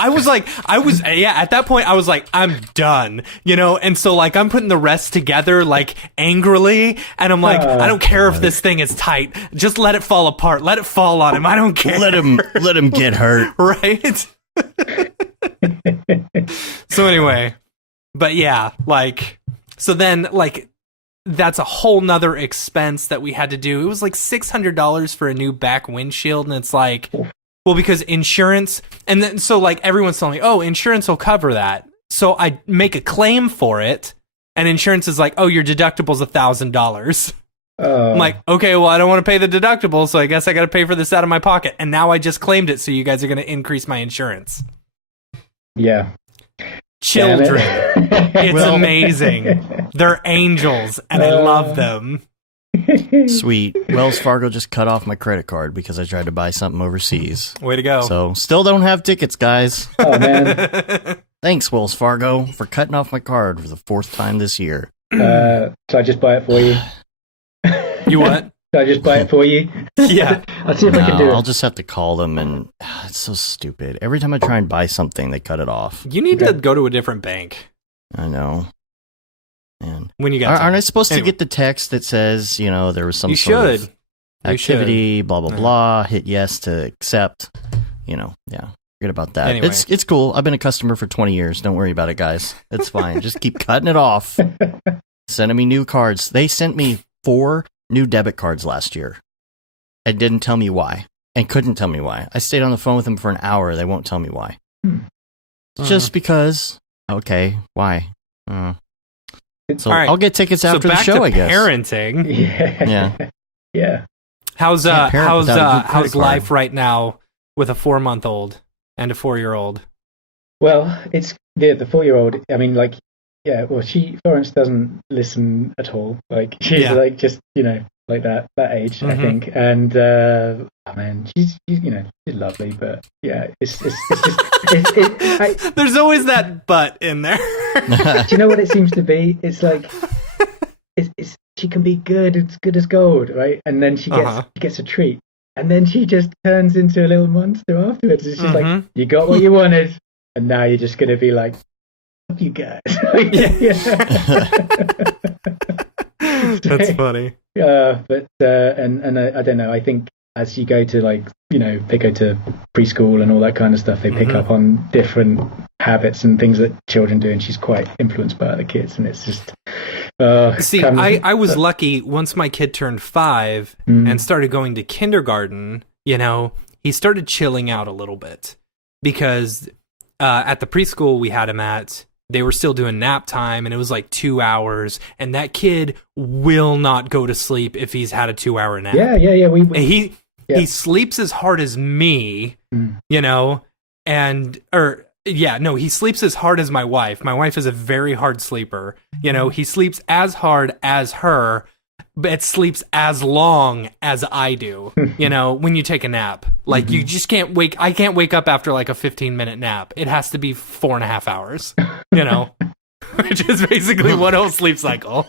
At that point, I was like, I'm done, and so like, I'm putting the rest together, like angrily, and I'm like, I don't care if this thing is tight, just let it fall apart, let it fall on him, I don't care. Let him get hurt. Right? So anyway, but yeah, like, so then like, that's a whole nother expense that we had to do. It was like $600 for a new back windshield. And it's like, well, because insurance, and then, so like everyone's telling me, oh, insurance will cover that. So I make a claim for it. And insurance is like, oh, your deductible's $1,000. I'm like, okay, well, I don't want to pay the deductible. So I guess I got to pay for this out of my pocket. And now I just claimed it. So you guys are going to increase my insurance. Yeah. Children. It's amazing. They're angels, and I love them. Sweet. Wells Fargo just cut off my credit card because I tried to buy something overseas. Way to go. So, still don't have tickets, guys. Oh, man. Thanks, Wells Fargo, for cutting off my card for the 4th time this year. So I just buy it for you? You what? Should I just buy it for you? Yeah. I'll see if I can do it. I'll just have to call them, and it's so stupid. Every time I try and buy something, they cut it off. You need to go to a different bank. I know. Man. When you got Aren't I supposed to get the text that says, there was some sort of activity, blah, blah, blah, hit yes to accept, yeah. Forget about that. Anyway. It's cool. I've been a customer for 20 years. Don't worry about it, guys. It's fine. Just keep cutting it off. Sending me new cards. They sent me 4 new debit cards last year and didn't tell me why, and couldn't tell me why. I stayed on the phone with them for an hour. They won't tell me why. Just because. Okay, why? So right. I'll get tickets after the show, I guess. Parenting. Yeah. How's life right now with a 4-month-old and a 4-year-old? Well, it's the 4-year-old. I mean, like, yeah. Well, Florence doesn't listen at all. Like, she's like just like that age, I think. And man, she's lovely, but yeah, it's just there's always that but in there. Do you know what it seems to be? It's like she can be good. It's good as gold, right? And then she gets a treat, and then she just turns into a little monster afterwards. It's just like, you got what you wanted, and now you're just gonna be like, fuck you guys. That's funny. But I don't know. I think as you go to they go to preschool and all that kind of stuff, they pick up on different habits and things that children do, and she's quite influenced by other kids, and it's just. I was lucky once my kid turned 5 and started going to kindergarten. He started chilling out a little bit because at the preschool we had him at. They were still doing nap time, and it was like 2 hours, and that kid will not go to sleep if he's had a 2-hour nap. Yeah. He sleeps as hard as me, he sleeps as hard as my wife. My wife is a very hard sleeper. He sleeps as hard as her, but sleeps as long as I do, when you take a nap. Like, you just can't I can't wake up after like a 15-minute nap. It has to be 4.5 hours, which is basically one whole sleep cycle,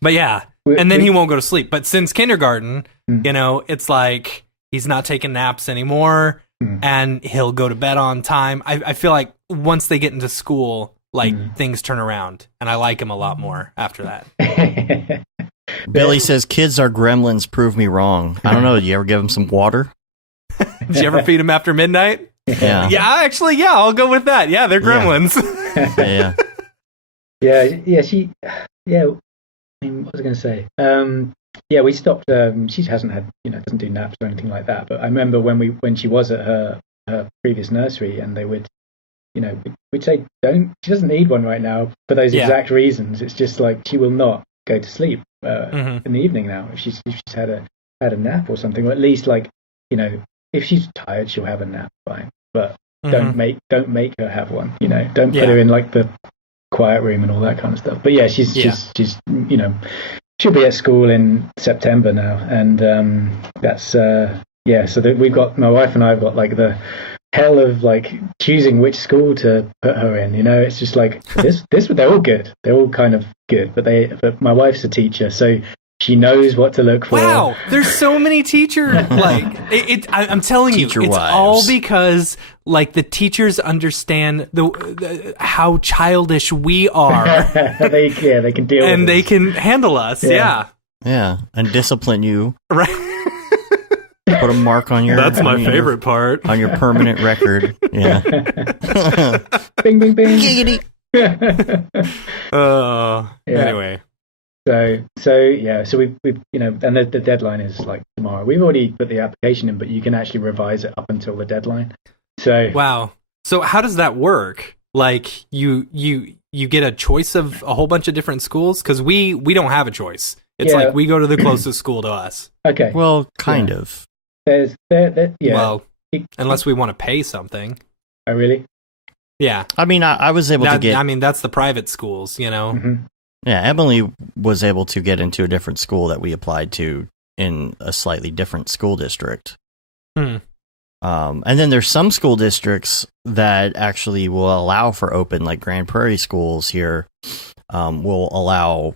But yeah, and then he won't go to sleep. But since kindergarten, it's like he's not taking naps anymore, and he'll go to bed on time. I feel like once they get into school, things turn around, and I like him a lot more after that. Billy says kids are gremlins. Prove me wrong. I don't know. Did you ever give him some water? Did you ever feed him after midnight? Yeah. Actually, I'll go with that. Yeah, they're gremlins. Yeah. I mean, what was I going to say? We stopped. She hasn't had, doesn't do naps or anything like that. But I remember when she was at her previous nursery, and they would, we'd say, she doesn't need one right now for those exact reasons. It's just like she will not go to sleep in the evening now if she's had a nap or something, or at least if she's tired, she'll have a nap, fine. But don't make her have one. Don't put her in like the quiet room and all that kind of stuff. But she's she'll be at school in September now, and that's so that we've got, my wife and I have got like the hell of like choosing which school to put her in. You know, it's just like this. They're all good. They're all kind of good. But my wife's a teacher, so she knows what to look for. Wow, there's so many teachers. Like I'm telling you, it's all because like the teachers understand the how childish we are. They can deal and with they us. can handle us. Yeah, and discipline you. Right. Put a mark on your. That's my favorite part on your permanent record. Yeah. Bing, bing, bing. Giggity. Anyway. So we and the deadline is like tomorrow. We've already put the application in, but you can actually revise it up until the deadline. So wow. So how does that work? Like you get a choice of a whole bunch of different schools? Because we don't have a choice. It's like we go to the closest school to us. Okay. Well, kind of. There's there yeah. Well, unless we want to pay something. Oh really? Yeah. I mean, I was able to get. I mean, that's the private schools, you know. Mm-hmm. Yeah, Emily was able to get into a different school that we applied to in a slightly different school district. And then there's some school districts that actually will allow for open, like Grand Prairie schools here, will allow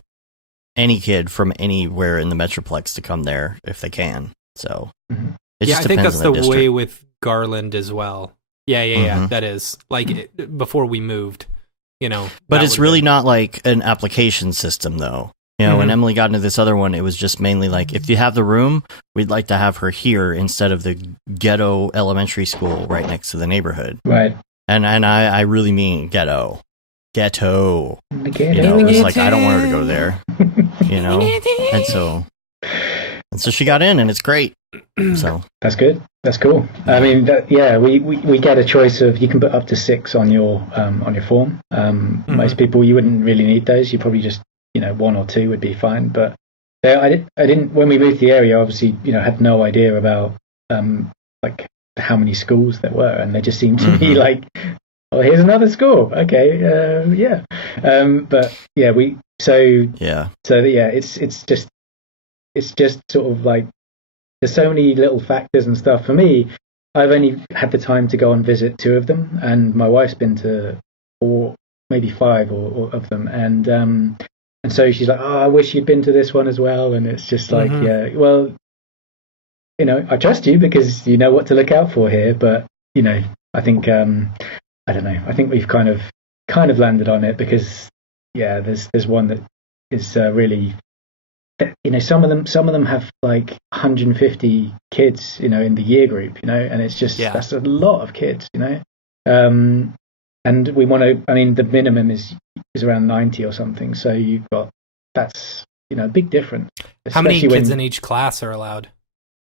any kid from anywhere in the Metroplex to come there if they can. So, it just I think that's on the district. way with Garland as well. Yeah, that is. Like, before we moved. You know, but it's really not like an application system, though. You know, when Emily got into this other one, it was just mainly like, if you have the room, we'd like to have her here instead of the ghetto elementary school right next to the neighborhood. Right. And I really mean ghetto. Ghetto. The ghetto. You know, it was like, I don't want her to go there. You know? And so she got in, and it's great. So that's good. That's cool. I mean, we get a choice of, you can put up to 6 on your form. Most people, you wouldn't really need those. You probably just 1 or 2 would be fine. But I didn't when we moved to the area. Obviously, had no idea about like how many schools there were, and they just seemed to be like, oh, here's another school. Okay, but yeah, it's just sort of like, there's so many little factors and stuff. For me, I've only had the time to go and visit 2 of them, and my wife's been to 4, maybe 5 or of them, and so she's like, oh, I wish you'd been to this one as well. And it's just like, yeah, well, I trust you because you know what to look out for here, but I think I don't know, I think we've kind of landed on it because there's one that is really, some of them have like 150 kids, in the year group, and it's just, that's a lot of kids, and we want to, I mean, the minimum is around 90 or something. So that's a big difference. How many kids in each class are allowed?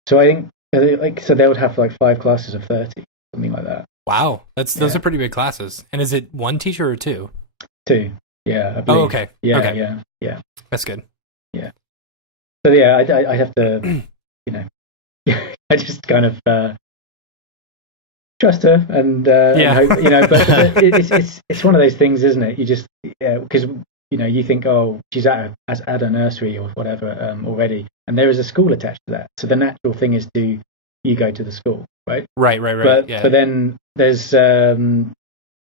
So I think they would have like 5 classes of 30, something like that. Wow. Those are pretty big classes. And is it 1 teacher or 2? 2. Yeah. I believe. Oh, okay. Yeah. Okay. Yeah. That's good. Yeah. So yeah, I have to, I just kind of trust her and hope, but it's one of those things, isn't it? You just, because you think, oh, she's at a nursery or whatever already, and there is a school attached to that. So the natural thing is you go to the school, right? Right. But then there's certain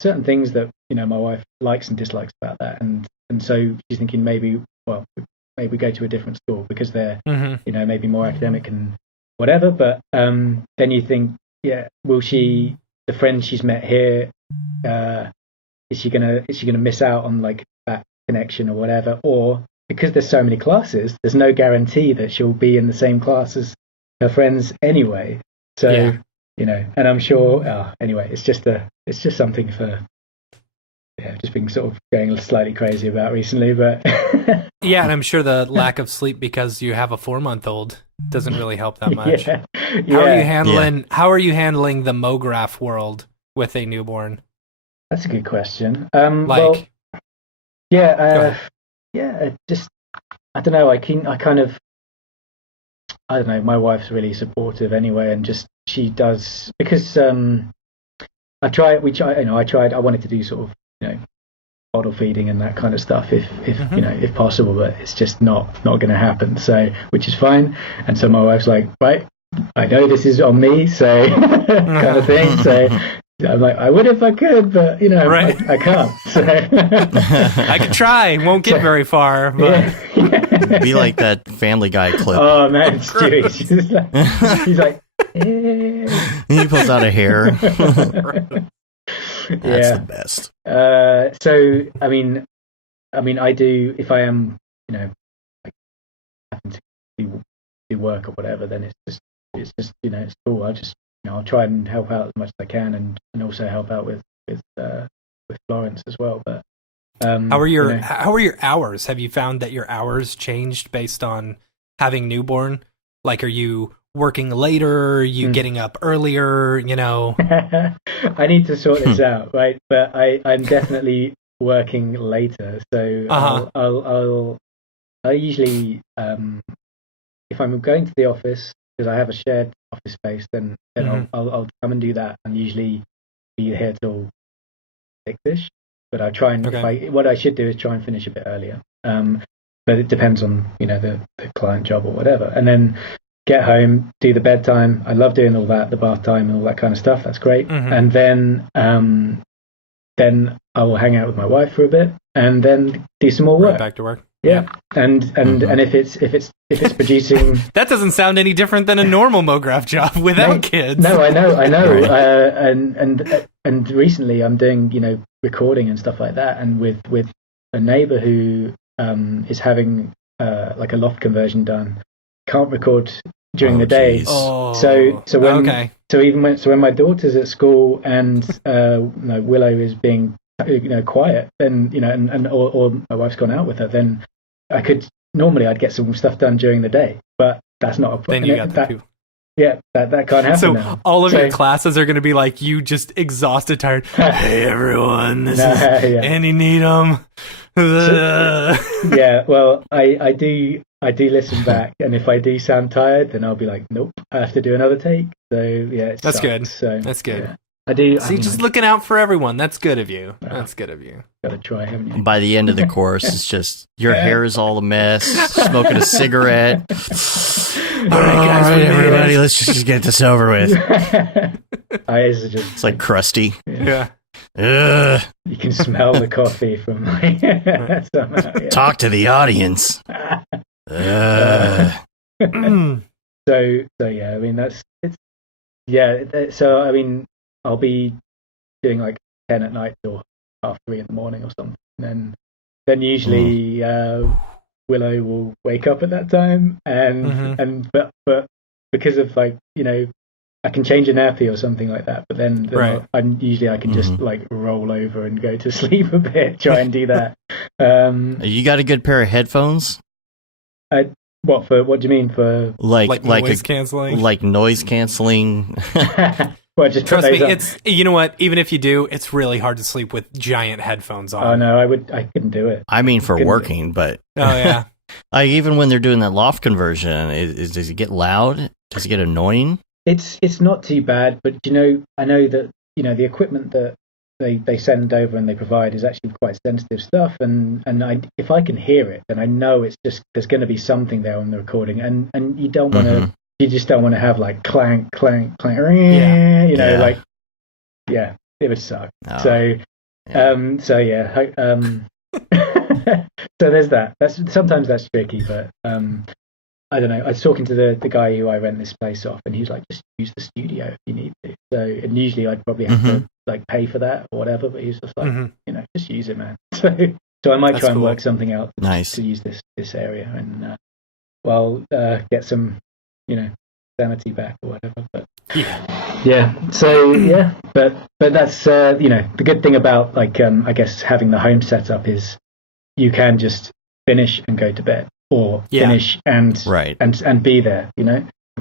things that my wife likes and dislikes about that, and so she's thinking maybe go to a different school because they're maybe more academic and whatever. But then you think, will she, the friends she's met here, is she gonna miss out on like that connection or whatever? Or because there's so many classes, there's no guarantee that she'll be in the same class as her friends anyway. So and I'm sure anyway, it's just something for just being sort of going slightly crazy about recently, but yeah, and I'm sure the lack of sleep because you have a 4-month-old doesn't really help that much. How are you handling the MoGraph world with a newborn? That's a good question. Just I don't know. I don't know. My wife's really supportive anyway, and just she does because I wanted to do sort of bottle feeding and that kind of stuff if possible, but it's just not going to happen, so which is fine. And so my wife's like, right, I know this is on me, so kind of thing, so I'm like, I would if I could, but Right. I can't. So. I could try, won't get very far. But... Yeah. Be like that Family Guy clip. Oh man, Stewie. He's like, He pulls out a hair. That's the best. So I mean, I do, if I am, like having to do work or whatever, then it's just it's cool. I'll try and help out as much as I can, and also help out with Florence as well. But how are your hours? Have you found that your hours changed based on having newborn? Like, are you working later? Are you getting up earlier? I need to sort this out, right? But I'm definitely working later. So I usually, if I'm going to the office, because I have a shared office space, then I'll come and do that, and usually be here till 6ish. But I try and what I should do is try and finish a bit earlier. But it depends on the client job or whatever, and then get home, do the bedtime. I love doing all that, the bath time and all that kind of stuff. That's great. And then I will hang out with my wife for a bit, and then do some more work. Right back to work. Yeah. And if it's producing, that doesn't sound any different than a normal MoGraph job without kids. No, I know. Right. And recently I'm doing recording and stuff like that, and with a neighbor who is having like a loft conversion done. Can't record during the day. Oh, so when my daughter's at school and Willow is being quiet, then or my wife's gone out with her, then I'd get some stuff done during the day, but that's not a problem. Then you got that. Yeah, that can't happen. So now. all of your classes are going to be like you, just exhausted, tired. Hey everyone, this is Andy Needham. Yeah, well, I do listen back, and if I do sound tired, then I'll be like, nope, I have to do another take. So yeah, that's good. So that's good. Yeah. I do. See, just looking out for everyone. That's good of you. That's good of you. Gotta try, haven't you? By the end of the course, it's just your hair is all a mess. Smoking a cigarette. All right, everybody, let's just get this over with. Eyes are just. It's like crusty. Yeah. You can smell the coffee from my. Somehow, yeah. Talk to the audience. So yeah, I mean so I mean I'll be doing like 10 at night till 3:30 in the morning or something, and then usually Willow will wake up at that time, and but because of I can change a nappy or something like that, but then right. I can just like roll over and go to sleep a bit, try and do that. You got a good pair of headphones? What do you mean for like noise canceling? Like noise canceling. Well, just trust me, it's what, even if you do, it's really hard to sleep with giant headphones on. Oh no, I couldn't do it. I mean, for working, but oh yeah. Even when they're doing that loft conversion, does it get loud? Does it get annoying? It's not too bad, but I know that the equipment that they send over and they provide is actually quite sensitive stuff, and if I can hear it, then I know it's just there's going to be something there on the recording, and you don't want to. You just don't want to have like clank, clank, clank. Like it would suck. Oh, so so there's that. Sometimes that's tricky, but I don't know. I was talking to the guy who I rent this place off, and he was like, just use the studio if you need to. So, and usually I'd probably have to like pay for that or whatever, but he's just like, just use it, man. So I might try and work something out to use this area, and get some sanity back or whatever. But so but that's the good thing about I guess having the home setup is you can just finish and go to bed, or finish and be there,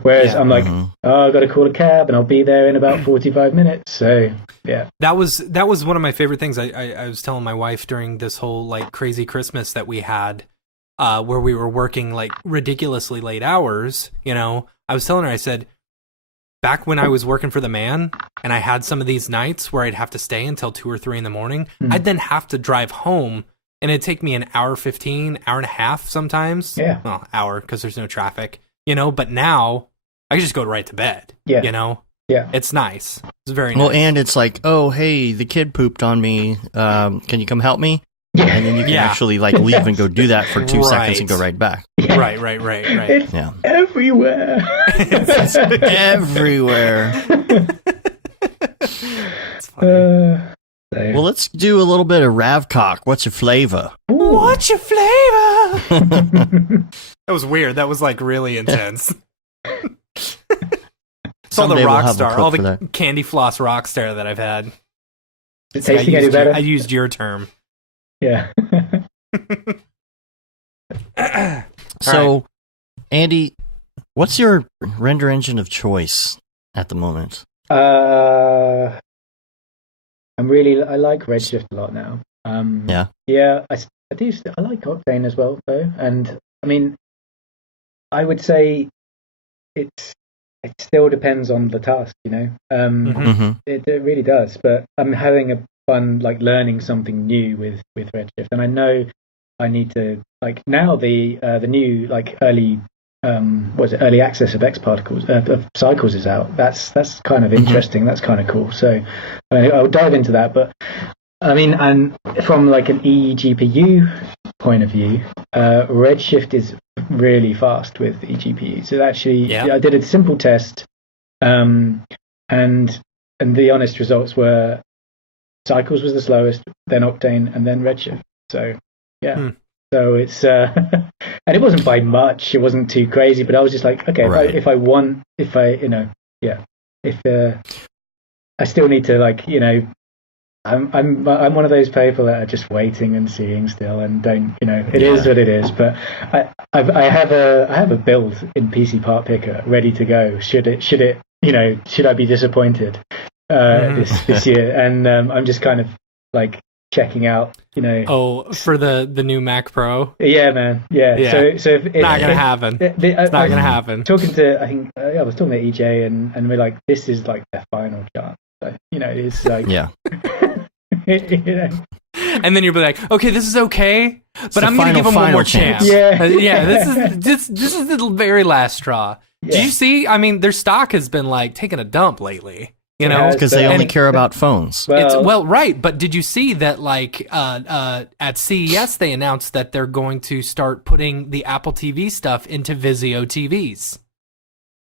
whereas I'm like, I've got to call a cab and I'll be there in about 45 minutes. So that was one of my favorite things. I was telling my wife during this whole like crazy Christmas that we had, where we were working like ridiculously late hours. I was telling her, I said, back when I was working for the man and I had some of these nights where I'd have to stay until 2 or 3 in the morning, I'd then have to drive home, and it'd take me an hour 15, hour and a half sometimes. Yeah. Well, hour because there's no traffic, but now I can just go right to bed. Yeah. Yeah. It's nice. It's very nice. Well, and it's like, oh, hey, the kid pooped on me. Can you come help me? Yeah. And then you can actually like leave and go do that for 2 seconds and go right back. Yeah. Right. It's everywhere. It's everywhere. It's funny. Well, let's do a little bit of Ravcock. What's your flavor? What's your flavor? That was weird. That was like really intense. It's all the Someday we'll have a Rockstar, clip all for the that. candy floss Rockstar that I've had. Is it tasting any better? I used your term. Yeah. So, Andy, what's your render engine of choice at the moment? I like Redshift a lot now. Yeah, I like Octane as well, though. And I mean, I would say it still depends on the task, you know. It really does. But I'm having a fun like learning something new with Redshift, and I know I need to like now the new like early early access of X particles of cycles is out. That's kind of interesting. That's kind of cool. So I'll dive into that. But I mean, and from like an eGPU point of view, Redshift is really fast with eGPU. So actually, I did a simple test, and the honest results were Cycles was the slowest, then Octane, and then Redshift. So so it's and it wasn't by much. It wasn't too crazy, but I was just like, okay, if I still need to like, you know, I'm one of those people that are just waiting and seeing still, and don't, you know, it is what it is. But I have a build in PC Part Picker ready to go. Should I be disappointed this year? And I'm just kind of like checking out, you know. Oh, for the new Mac Pro. Yeah, man. Yeah. So if not gonna happen. It's not gonna happen. Talking to, I was talking to EJ, and we're like, this is like their final chance. So, you know, it's like you know. And then you'll be like, okay, this is okay, but I'm gonna give them one more chance. This is the very last straw. Yeah. Did you see? I mean, their stock has been like taking a dump lately. You know, because they only care about phones. Right. But did you see that, like, at CES, they announced that they're going to start putting the Apple TV stuff into Vizio TVs?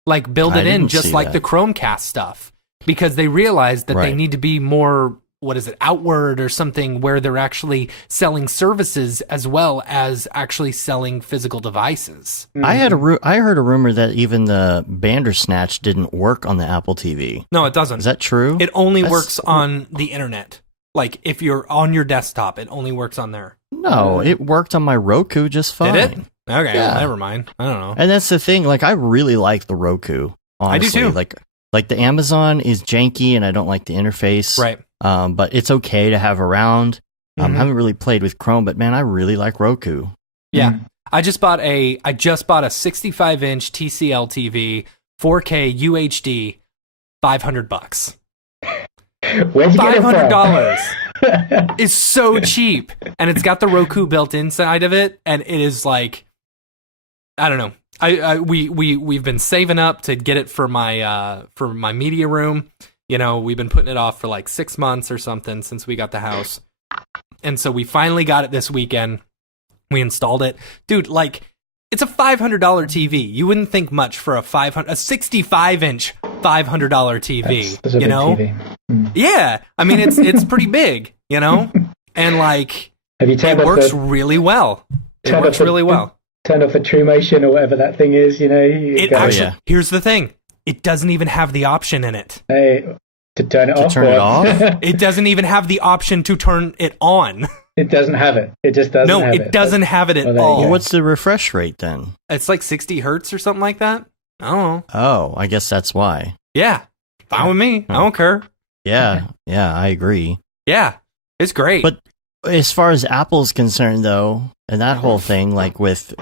Like, build it in just like the Chromecast stuff. Because they realized that they need to be more, outward or something, where they're actually selling services as well as actually selling physical devices. I heard a rumor that even the Bandersnatch didn't work on the Apple TV. No, it doesn't. Is that true? It only works on the internet. Like, if you're on your desktop, it only works on there. No, it worked on my Roku just fine. Did it? Okay, well, never mind. I don't know. And that's the thing. Like, I really like the Roku, honestly. I do too. Like the Amazon is janky, and I don't like the interface. Right. But it's okay to have around. I haven't really played with Chrome, but man, I really like Roku. Yeah. I just bought a 65-inch TCL TV, 4K UHD, $500. Where'd you get it from? $500 is so cheap, and it's got the Roku built inside of it, and it is like, I don't know. We've been saving up to get it for my media room. You know, we've been putting it off for like 6 months or something since we got the house. And so we finally got it this weekend. We installed it. Dude, like, it's a $500 TV. You wouldn't think much for a 65-inch $500 TV, that's a you big know? TV. Yeah. I mean, it's pretty big, you know? And like, it works really well. It works really well. Turn off the True Motion or whatever that thing is, you know. Here's the thing. It doesn't even have the option in it. Hey, to turn it off? Turn it off? It doesn't even have the option to turn it on. It doesn't have it. It just doesn't have it. No, it doesn't have it at all. Well, what's the refresh rate then? It's like 60 hertz or something like that. I don't know. Oh, I guess that's why. Yeah. Fine with me. I don't care. Yeah, I agree. Yeah, it's great. But as far as Apple's concerned, though, and that whole thing, like with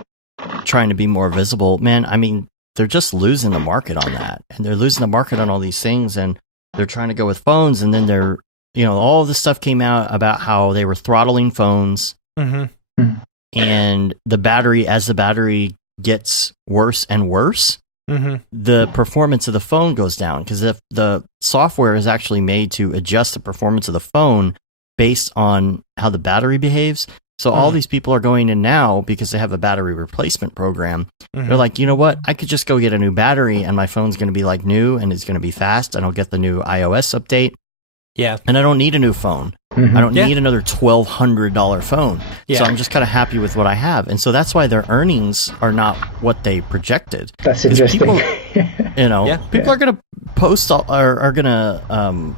trying to be more visible, man, I mean, they're just losing the market on that. And they're losing the market on all these things, and they're trying to go with phones, and then they're, you know, all this stuff came out about how they were throttling phones, and the battery, as the battery gets worse and worse, the performance of the phone goes down, because if the software is actually made to adjust the performance of the phone based on how the battery behaves. So all these people are going in now because they have a battery replacement program. They're like, you know what? I could just go get a new battery and my phone's going to be like new and it's going to be fast and I'll get the new iOS update. Yeah. And I don't need a new phone. I don't need another $1,200 phone. So I'm just kind of happy with what I have. And so that's why their earnings are not what they projected. That's interesting. People, people are going to post, are going to,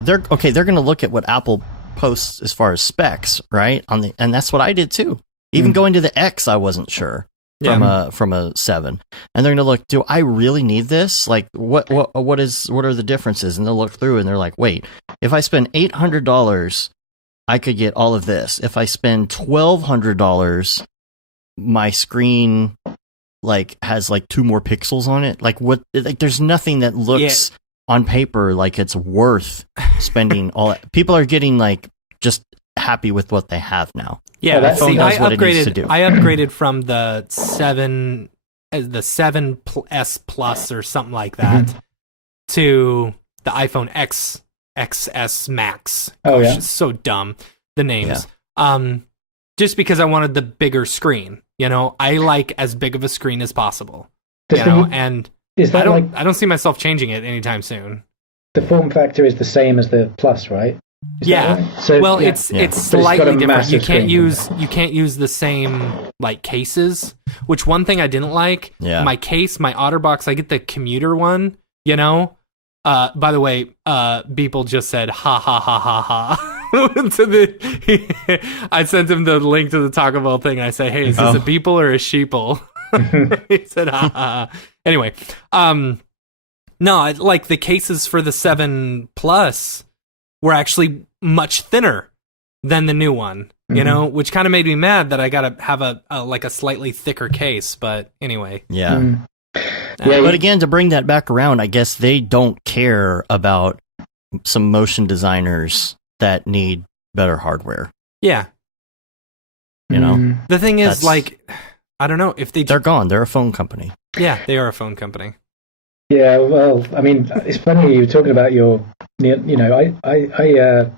they're going to look at what Apple posts as far as specs, right? And that's what I did too. Even going to the X, I wasn't sure from a 7. And they're going to look, do I really need this? Like what are the differences? And they'll look through and they're like, wait, if I spend $800, I could get all of this. If I spend $1,200, my screen like has like 2 more pixels on it. Like what? Like there's nothing that looks on paper like it's worth spending all that. People are getting like just happy with what they have now. Yeah, the phone does what it needs to do. I upgraded from the 7S Plus or something like that to the iPhone XS Max. Gosh, it's so dumb, the names. Just because I wanted the bigger screen. You know, I like as big of a screen as possible. And I don't see myself changing it anytime soon. The form factor is the same as the Plus, right? Is that right? So, it's slightly different. You can't use the same like cases. Which one thing I didn't like, my case, my OtterBox, I get the commuter one, you know? By the way, Beeple just said ha ha ha ha ha. I sent him the link to the Taco Bell thing and I say, hey, is this a Beeple or a sheeple? He said ha ha. Anyway, no, like the cases for the 7 Plus were actually much thinner than the new one, you know, which kind of made me mad that I gotta have a slightly thicker case. But anyway, but again, to bring that back around, I guess they don't care about some motion designers that need better hardware. Yeah, you know, the thing is, like, I don't know if they're gone. They're a phone company. Yeah, they are a phone company. Yeah, well, I mean, it's funny you were talking about your, you know, I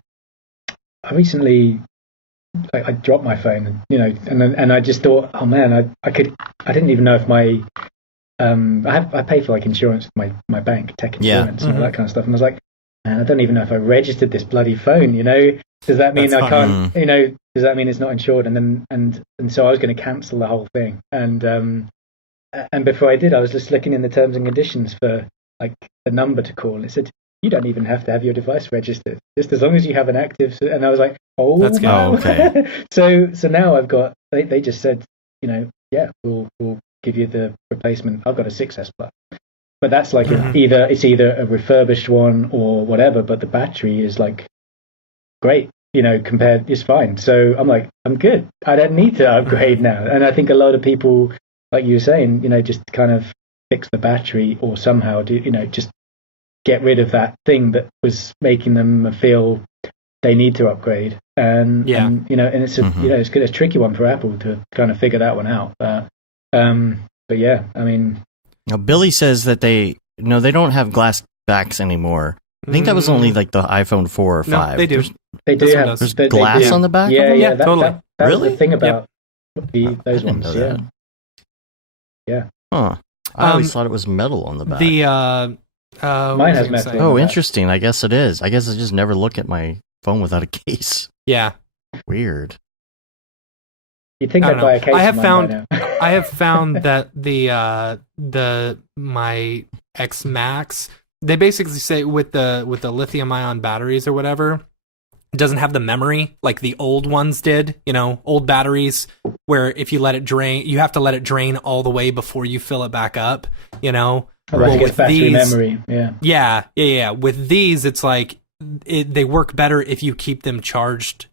recently, I dropped my phone, you know, and I just thought, oh man, I didn't even know if my, I pay for like insurance with my bank, tech insurance and all that kind of stuff, and I was like, man, I don't even know if I registered this bloody phone, you know, does that mean I can't, you know, does that mean it's not insured? And then, and so I was going to cancel the whole thing, and before I did, I was just looking in the terms and conditions for like the number to call. It said, you don't even have to have your device registered, just as long as you have an active. And I was like, oh, that's good. No. Oh, okay. So now I've got, they just said, you know, yeah, we'll give you the replacement. I've got a 6S Plus. But that's like it's either a refurbished one or whatever, but the battery is like great, you know, compared, it's fine. So I'm like, I'm good. I don't need to upgrade now. And I think a lot of people, like you were saying, you know, just kind of fix the battery or somehow do, you know, just get rid of that thing that was making them feel they need to upgrade. And you know, and it's a you know, it's a tricky one for Apple to kind of figure that one out. But yeah, I mean, now Billy says that they don't have glass backs anymore. I think that was only like the iPhone 4 or 5. No, they do. They do have there's glass on the back. Yeah, totally. That really? was the thing about those ones. Yeah. Huh. I always thought it was metal on the back. Mine has metal. Oh, interesting. I guess it is. I guess I just never look at my phone without a case. Yeah. Weird. You'd think I'd buy a case. I have found that my X Max, they basically say with the lithium ion batteries or whatever, it doesn't have the memory like the old ones did, you know, old batteries where if you let it drain, you have to let it drain all the way before you fill it back up, you know. Right, with battery memory, yeah. With these, it's like they work better if you keep them charged,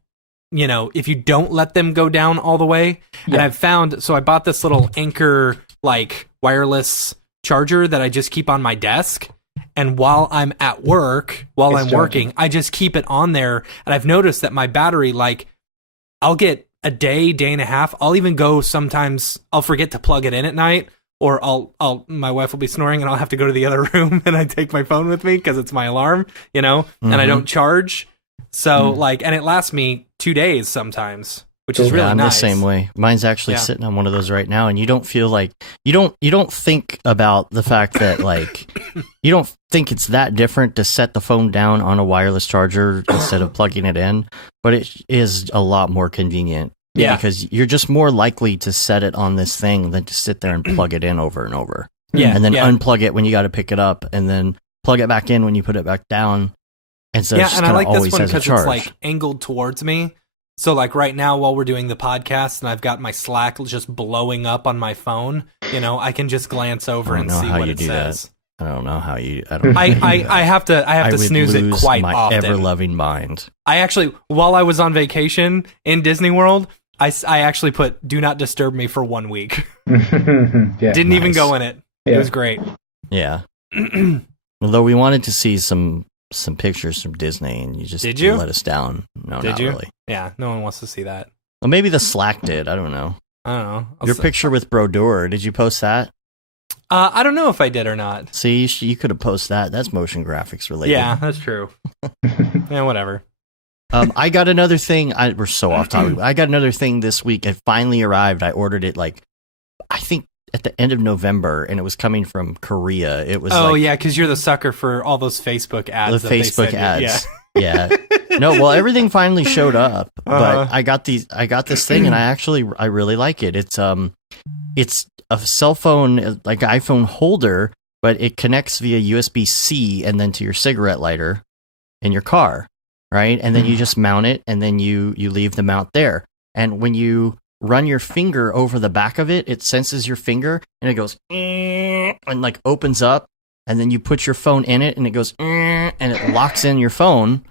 you know, if you don't let them go down all the way. Yeah. And I've found, so I bought this little Anchor like wireless charger that I just keep on my desk. And while I'm at work, working, I just keep it on there. And I've noticed that my battery, like, I'll get a day and a half. I'll even go sometimes, I'll forget to plug it in at night. or my wife will be snoring and I'll have to go to the other room and I take my phone with me because it's my alarm, and I don't charge. So and it lasts me 2 days sometimes, which is really I'm nice. the same way. Mine's actually sitting on one of those right now, and you don't feel like you don't think about the fact that you don't think it's that different to set the phone down on a wireless charger instead of plugging it in, but it is a lot more convenient. Yeah, because you're just more likely to set it on this thing than to sit there and plug it in over and over. Yeah, and then unplug it when you got to pick it up, and then plug it back in when you put it back down. And so and I like this one because it's like angled towards me. So like right now while we're doing the podcast and I've got my Slack just blowing up on my phone, I can just glance over and see what it says. I don't know how you. I have to snooze it quite my often. Ever-loving mind. I actually, while I was on vacation in Disney World, I actually put "Do not disturb me" for 1 week. Didn't even go in it. It was great. Yeah. Although we wanted to see some pictures from Disney, and you just let us down. No, not really. Yeah, no one wants to see that. Well, maybe the Slack did. I don't know. Your picture with Brodeur, did you post that? I don't know if I did or not. See, you could have posted that. That's motion graphics related. Yeah, that's true. Yeah, whatever. I got another thing. We're so off topic. I got another thing this week. It finally arrived. I ordered it I think at the end of November, and it was coming from Korea. It was because you're the sucker for all those Facebook ads. The Facebook ads. Yeah. No, well, everything finally showed up, but I got this thing, and I really like it. It's a cell phone, like iPhone holder, but it connects via USB-C and then to your cigarette lighter in your car, right? And then you just mount it, and then you leave the mount there. And when you run your finger over the back of it, it senses your finger, and it goes and opens up, and then you put your phone in it, and it goes and it locks in your phone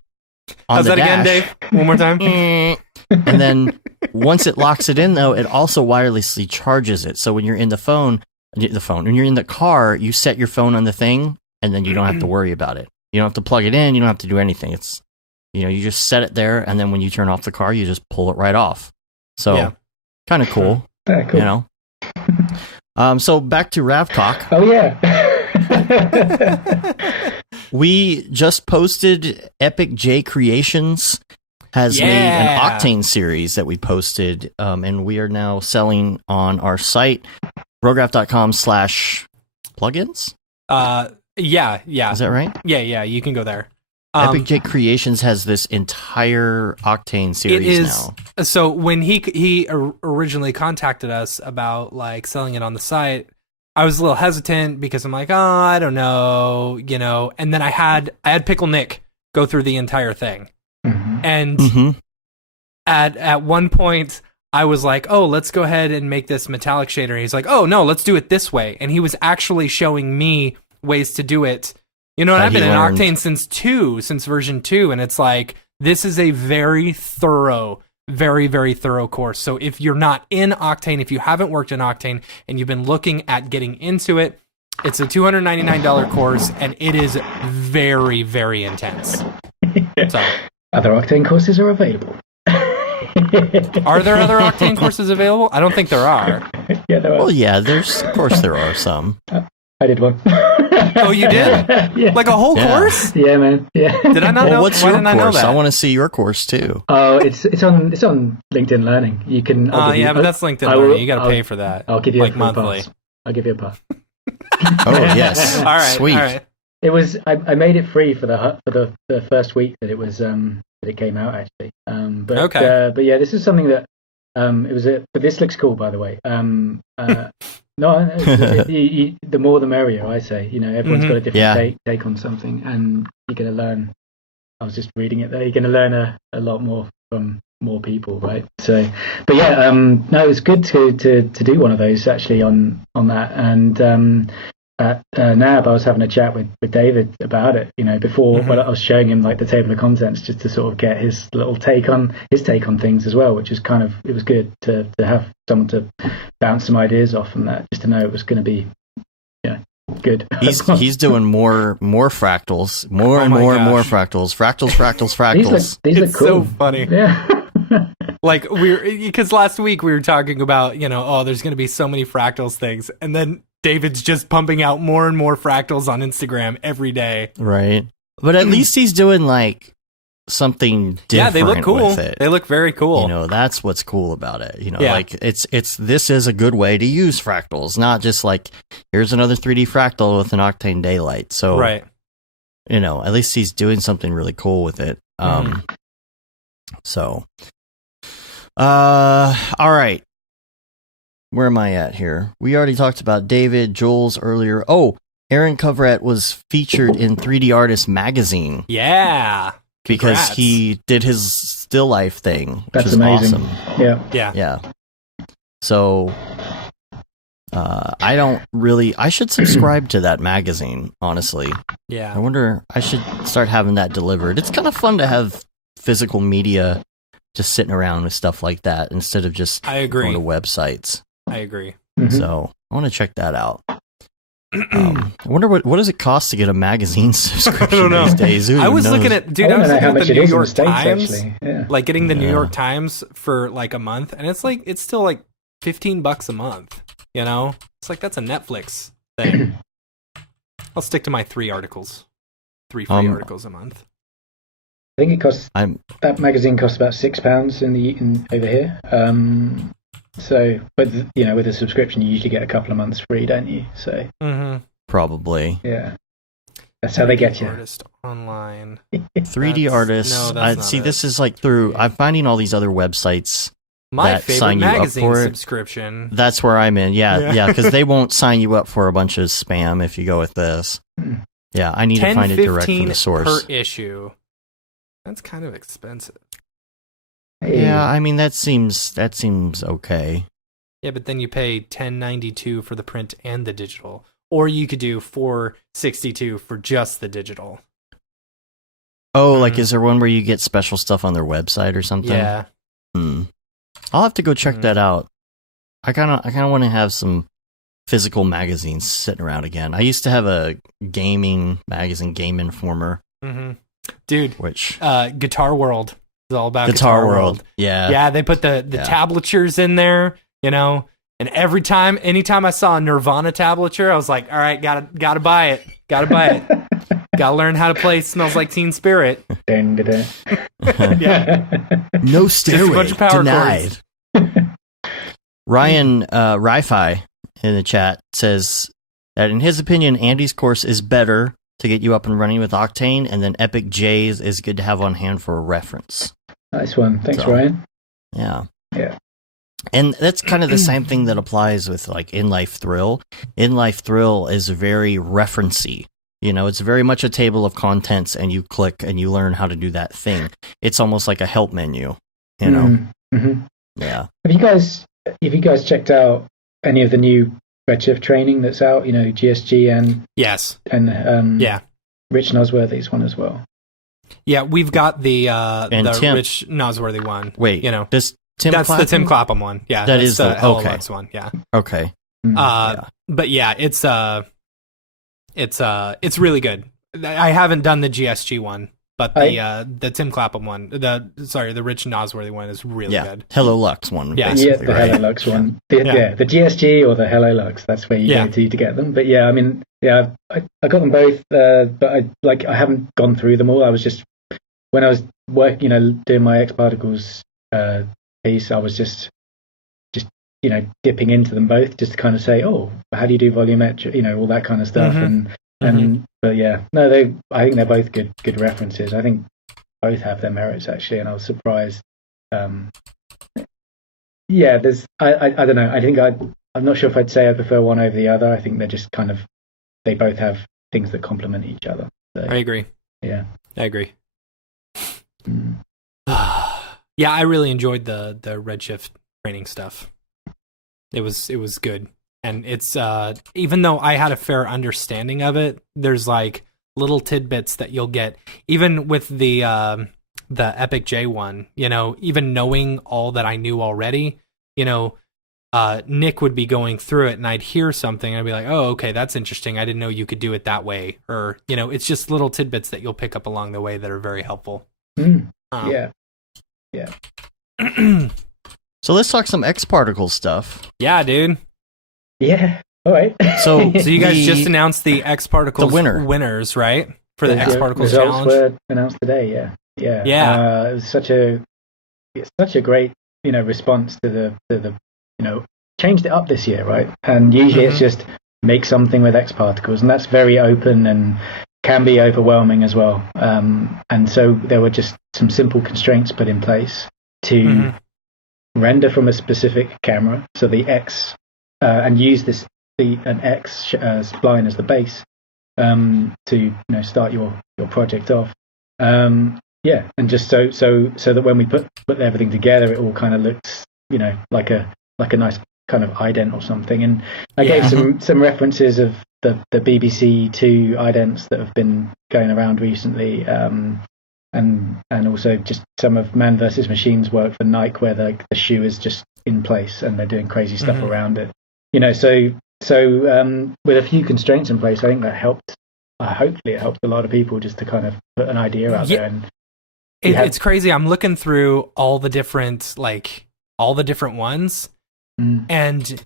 on How's the that dash. again, Dave? One more time. And then once it locks it in, though, it also wirelessly charges it. So when you're in when you're in the car, you set your phone on the thing, and then you don't have to worry about it. You don't have to plug it in. You don't have to do anything. It's, you just set it there, and then when you turn off the car, you just pull it right off. So kind of cool. Cool. So back to Rav Talk. Oh yeah. We just posted Epic J Creations has made an Octane series that we posted, and we are now selling on our site, brograph.com/plugins. Yeah. Is that right? Yeah, you can go there. Epic J Creations has this entire Octane series now. So when he originally contacted us about selling it on the site, I was a little hesitant because I'm like, I don't know, and then I had Pickle Nick go through the entire thing. And at one point I was like, oh, let's go ahead and make this metallic shader. And he's like, oh no, let's do it this way. And he was actually showing me ways to do it. And I've been in Octane since version 2. And it's like, this is a very thorough, very, very thorough course. So if you're not in Octane, if you haven't worked in Octane and you've been looking at getting into it, it's a $299 course, and it is very, very intense. So other Octane courses are available. Are there other Octane courses available? I don't think there are. Yeah, there are. Well, yeah, of course there are some. I did one. Oh, you did? Yeah. Like a whole course? Yeah, man. Yeah. Did I not know? What's Why your didn't I know course? that? I want to see your course too. Oh, it's on LinkedIn Learning. You can. But that's LinkedIn Learning. You got to pay for that. I'll give you a monthly. pass. I'll give you a pass. Oh yes. All right. Sweet. All right. It was. I made it free for the first week that it was that it came out actually. But yeah, this is something that it was. But this looks cool, by the way. No, the more the merrier, I say. Everyone's got a different take on something, and you're going to learn. I was just reading it there. You're going to learn a lot more from more people, right? So, but yeah, no, it was good to do one of those actually on that. And at NAB, I was having a chat with David about it. Before when I was showing him the table of contents, just to sort of get his little take on things as well, which is it was good to have someone to bounce some ideas off from that, just to know it was going to be good. He's doing more fractals, more and more fractals. These it's are cool. So funny. Yeah. Because last week we were talking about there's going to be so many fractals things, and then David's just pumping out more and more fractals on Instagram every day. Right. But at least he's doing like something different. Yeah, they look cool. With it. They look very cool. You know, that's what's cool about it. You know, like it's this is a good way to use fractals, not just like here's another 3D fractal with an Octane daylight. So right. You know, at least he's doing something really cool with it. So all right. Where am I at here? We already talked about David, Jules earlier. Oh, Aaron Coverett was featured in 3D Artist magazine. Yeah. Because he did his still life thing, which is amazing. Awesome. Yeah. So, I should subscribe to that magazine, honestly. Yeah. I wonder, I should start having that delivered. It's kind of fun to have physical media just sitting around with stuff like that instead of just going to websites. I agree. So, I want to check that out. I wonder what does it cost to get a magazine subscription these days? I was looking at the New York Times, like getting the New York Times for like a month, and it's still like $15 a month. You know, it's like that's a Netflix thing. I'll stick to my 3 free articles a month. I think it costs. That magazine costs about £6 in over here. So, but you know, with a subscription, you usually get a couple of months free, don't you? So, probably, yeah. That's how they get you. Artist online. 3D artist. This is like through. I'm finding all these other websites. My that favorite sign you magazine up for subscription. That's where I'm in. Yeah, because they won't sign you up for a bunch of spam if you go with this. Yeah, I need to find it direct from the source. Per issue. That's kind of expensive. Yeah, I mean that seems okay. Yeah, but then you pay $10.92 for the print and the digital, or you could do $4.62 for just the digital. Oh, like is there one where you get special stuff on their website or something? Yeah. I'll have to go check that out. I kind of want to have some physical magazines sitting around again. I used to have a gaming magazine, Game Informer. Dude, which Guitar World. It's all about Guitar World. Yeah, they put the tablatures in there, you know, and anytime I saw a Nirvana tablature, I was like, all right, gotta buy it, gotta learn how to play Smells Like Teen Spirit. Yeah, no stairway, just a bunch of power denied. Ryan Ri-Fi in the chat says that in his opinion, Andy's course is better to get you up and running with Octane, and then Epic J's is good to have on hand for a reference. Nice one. Thanks, Ryan. Yeah. Yeah. And that's kind of the same thing that applies with like In Life Thrill. In Life Thrill is very referencey. You know, it's very much a table of contents, and you click and you learn how to do that thing. It's almost like a help menu, you know? Yeah. Have you guys checked out any of the new Redshift training that's out? You know, GSG and Rich Nosworthy's one as well. Yeah, we've got the Tim, Rich Nosworthy one. Wait, you know, that's Clapham? The Tim Clapham one. Yeah, that is the LLX one. Yeah. Okay. But yeah, it's really good. I haven't done the GSG one, but the Tim Clapham one, the Rich Nosworthy one is really good. Hello Lux one. Yeah, the Hello Lux one. The GSG or the Hello Lux. That's where you go to get them. But yeah, I mean, I got them both, but I haven't gone through them all. I was just when I was doing my X Particles piece, I was just dipping into them both just to kind of say, oh, how do you do volumetric, all that kind of stuff. But yeah, no, I think they're both good references. I think both have their merits actually, and I was surprised. There's I don't know. I think I'm not sure if I'd say I prefer one over the other. I think they're just kind of they both have things that complement each other. So, I agree. Yeah, I agree. Yeah, I really enjoyed the Redshift training stuff. It was good. And it's even though I had a fair understanding of it, there's like little tidbits that you'll get even with the Epic J one, even knowing all that I knew already, Nick would be going through it and I'd hear something and I'd be like, oh, okay, that's interesting. I didn't know you could do it that way. Or, it's just little tidbits that you'll pick up along the way that are very helpful. Yeah. So let's talk some X particle stuff. Yeah, dude. Yeah. All right. So you guys just announced the X Particles winners, right? For the X Particles results challenge. were announced today. Yeah. It was such a great response to the changed it up this year, right? And usually it's just make something with X particles, and that's very open and can be overwhelming as well. And so there were just some simple constraints put in place to render from a specific camera, so the X, and use an X spline as the base to start your project off. And just so that when we put everything together, it all kind of looks like a nice kind of ident or something. And I gave some references of the BBC Two idents that have been going around recently, and also just some of Man vs Machine's work for Nike, where the shoe is just in place and they're doing crazy stuff around it. So with a few constraints in place, I think that helped. Hopefully, it helped a lot of people just to kind of put an idea out there. And it's crazy. I'm looking through all the different ones, and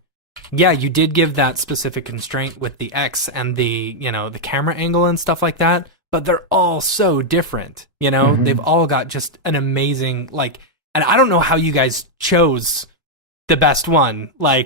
you did give that specific constraint with the X and the the camera angle and stuff like that. But they're all so different. They've all got just an amazing and I don't know how you guys chose the best one. I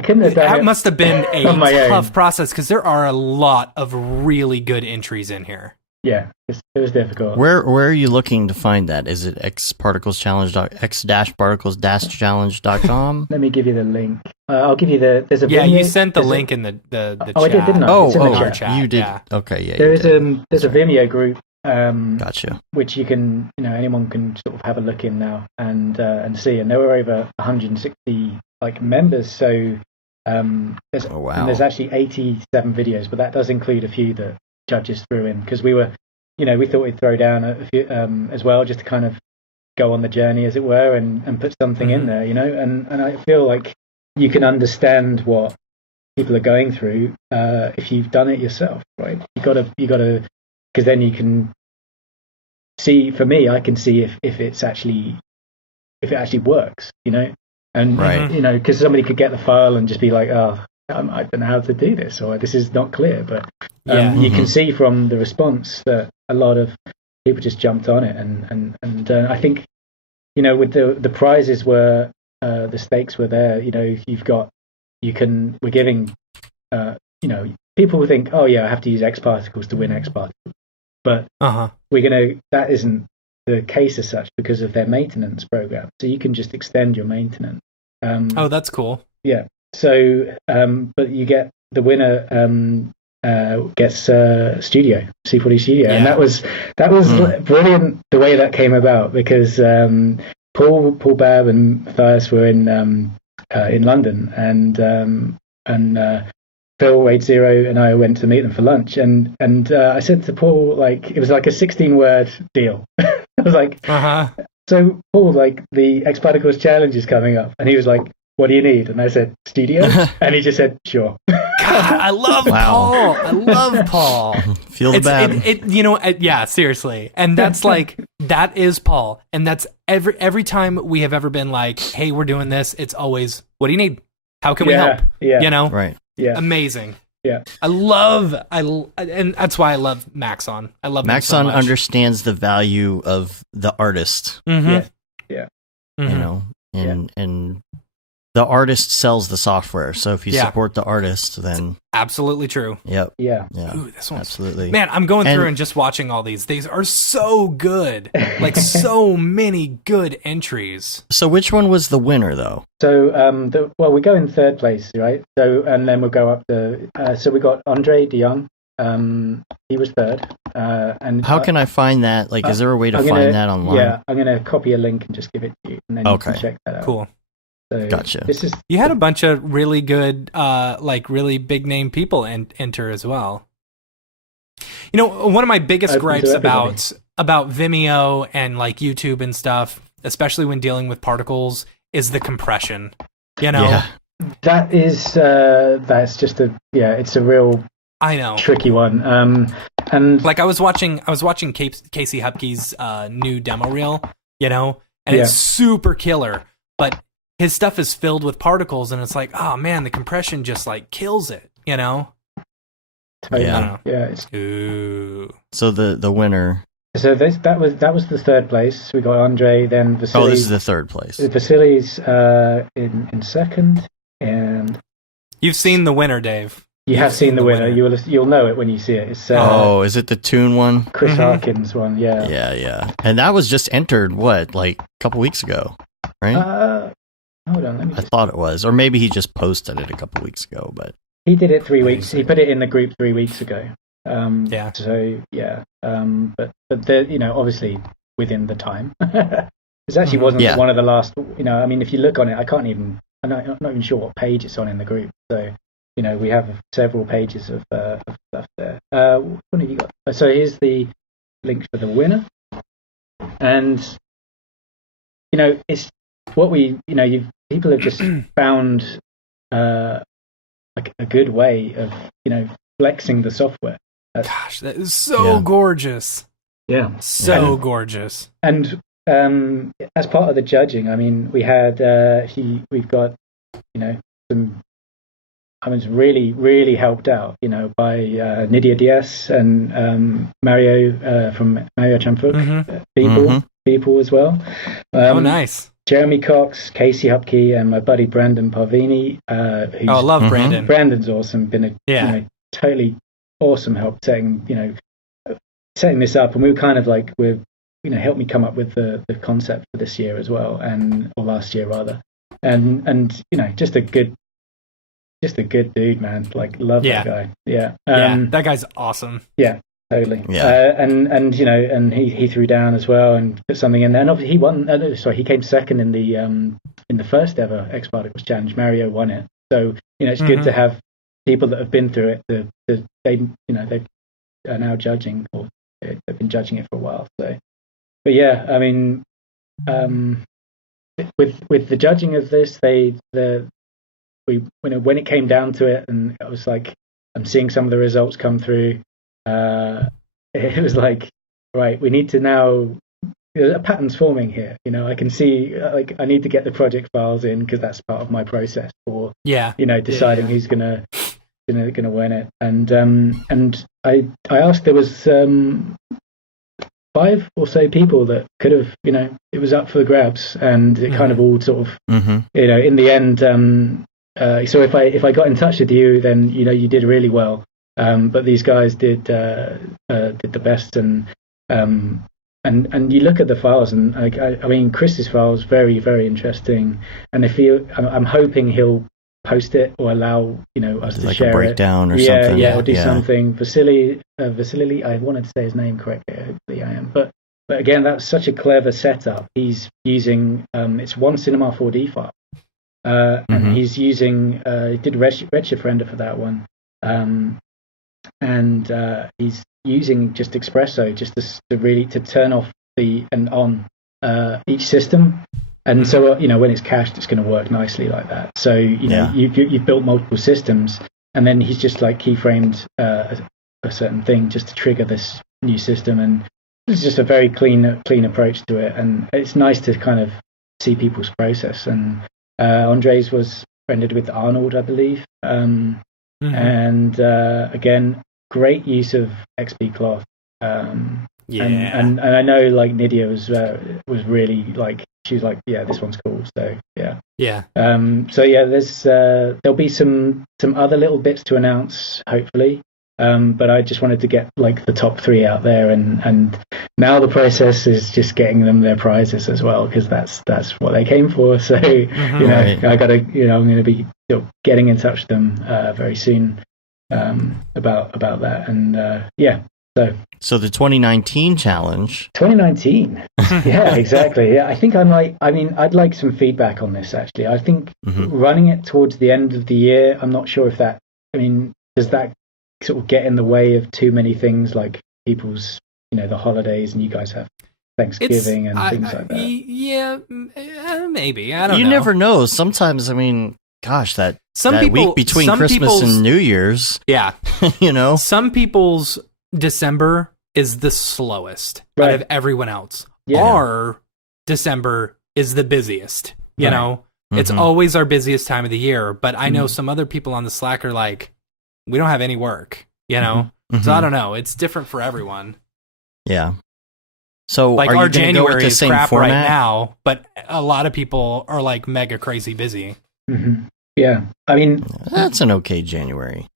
couldn't have done that it must have been a tough own process, because there are a lot of really good entries in here. Yeah, it was difficult. Where are you looking to find that? Is it x-particles-challenge.com? Let me give you the link. I'll give you there's a video. You sent the link in the chat. I did, didn't I? It's in the chat. You did. Yeah. Okay, yeah. There's a Vimeo group. Gotcha. Which you can, anyone can sort of have a look in now and see. And there were over 160 members. So there's actually 87 videos, but that does include a few that judges threw in, because we were, we thought we'd throw down a few as well, just to kind of go on the journey, as it were, and put something in there, and I feel like you can understand what people are going through if you've done it yourself, right? You gotta, because then you can see. For me, I can see if it actually works, and because somebody could get the file and just be like, oh, I don't know how to do this, or this is not clear. But you can see from the response that a lot of people just jumped on it, and I think with the prizes were the stakes were there. We're giving people will think, oh yeah, I have to use X particles to win X particles, but that isn't the case as such, because of their maintenance program. So you can just extend your maintenance. That's cool. Yeah. So, but you get the winner gets C40 Studio, and that was brilliant the way that came about, because Paul Babb and Matthias were in London, and Phil Wade Zero and I went to meet them for lunch, and I said to Paul, it was like a 16-word deal. I was like, so Paul, the X Particles challenge is coming up, and he was like, what do you need? And I said, studio, and he just said, sure. God, I love Paul. I love Paul. Feel the bad. Yeah, seriously. And that's that is Paul. And that's every time we have ever been like, hey, we're doing this, it's always, what do you need? How can we help? Yeah. Right. Yeah. Amazing. Yeah. And that's why I love Maxon. I love Maxon so much. Understands the value of the artist. Mm-hmm. Yeah. And the artist sells the software. So if you support the artist, then absolutely true. Yep. Yeah. Ooh, this one's absolutely. Man, I'm going through and just watching all these. These are so good. So many good entries. So which one was the winner, though? So we go in third place, right? So and then we'll go up to so we got Andre de Jong. He was third. And how can I find that? Is there a way to find that online? Yeah, I'm gonna copy a link and just give it to you, and then you can check that out. Cool. So gotcha. You had a bunch of really good, really big name people enter as well. One of my biggest gripes about Vimeo and YouTube and stuff, especially when dealing with particles, is the compression. That is that's just it's a real tricky one. And I was watching Casey Hupke's new demo reel, and it's super killer, but his stuff is filled with particles, and it's like, oh man, the compression just like kills it, you know? Totally. Yeah. It's Ooh. So the winner. So that was the third place. We got Andre, then Vasily. Oh, this is the third place. Vasily's in second, and You've seen the winner, Dave. you have seen the winner. You'll know it when you see it. It's is it the Toon one? Chris Harkins one? Yeah. Yeah. And that was just entered like a couple weeks ago, right? Hold on, let me. I thought it was, or maybe he just posted it a couple weeks ago, but he did it 3 weeks. He put it in the group 3 weeks ago. Yeah. So yeah. But obviously within the time. It actually wasn't one of the last. I mean, if you look on it, I'm not even sure what page it's on in the group. So we have several pages of stuff there. What have you got? So here's the link for the winner, and it's what people have just found like a good way of flexing the software. Gosh, that is so gorgeous. Yeah, so gorgeous. And as part of the judging, I mean, we had we've got some. I was really helped out, by Nydia Diaz and Mario from Mario Champhuk, people as well. Oh, nice. Jeremy Cox, Casey Hupke, and my buddy Brandon Parvini. I love Brandon. Brandon's awesome. Been a totally awesome help setting this up, and we were kind of like helped me come up with the concept for this year as well, or last year rather, and just a good dude, man. Like, love that guy. Yeah. That guy's awesome. Yeah, totally. Yeah. And he threw down as well and put something in there. And obviously he won. He came second in the first ever X Particles Challenge. Mario won it. So it's good to have people that have been through it. They are now judging, or they've been judging it for a while. So, but yeah, I mean, with the judging of this, when it came down to it, and I was like, I'm seeing some of the results come through. It was like, right, we need to now. A pattern's forming here. I can see I need to get the project files in because that's part of my process for deciding who's gonna win it. And I asked, there was 5 or so people that could have, it was up for the grabs, and it kind of all sort of in the end. So if I got in touch with you, then you did really well. But these guys did the best, and you look at the files, and I mean, Chris's file is very, very interesting. And I'm hoping he'll post it or allow us to like share a breakdown it. or something. Yeah, or do something. Vasily, I wanted to say his name correctly. Hopefully, I am. But again, that's such a clever setup. He's using it's one Cinema 4D file. And he's using he did Redshift render for that one, and he's using just Espresso just to turn off and on each system, and so when it's cached, it's going to work nicely like that. So you've built multiple systems, and then he's just like keyframed a certain thing just to trigger this new system, and it's just a very clean approach to it, and it's nice to kind of see people's process. And Andre's was rendered with Arnold, I believe. And again, great use of XP cloth. And I know like Nydia was really like, she was like, yeah, this one's cool. So yeah. So yeah, there'll be some other little bits to announce, hopefully. But I just wanted to get like the top 3 out there, and now the process is just getting them their prizes as well, because that's what they came for. So I gotta I'm going to be getting in touch with them very soon about that, and So the 2019 challenge. 2019. Yeah, exactly. Yeah, I think I'd like some feedback on this actually. I think running it towards the end of the year, I'm not sure if that. Does that sort of get in the way of too many things like people's, the holidays, and you guys have Thanksgiving and things like that? Yeah, maybe. I don't know. You never know. Sometimes, that people, week between Christmas and New Year's. Yeah. Some people's December is the slowest out of everyone else. Yeah. Our December is the busiest, you know? It's always our busiest time of the year, but I know some other people on the Slack are like, we don't have any work, you know? So I don't know. It's different for everyone. Yeah. So like are our you going to go January with the is same crap format? right now, but a lot of people are like mega crazy busy. Yeah. I mean, that's an okay January.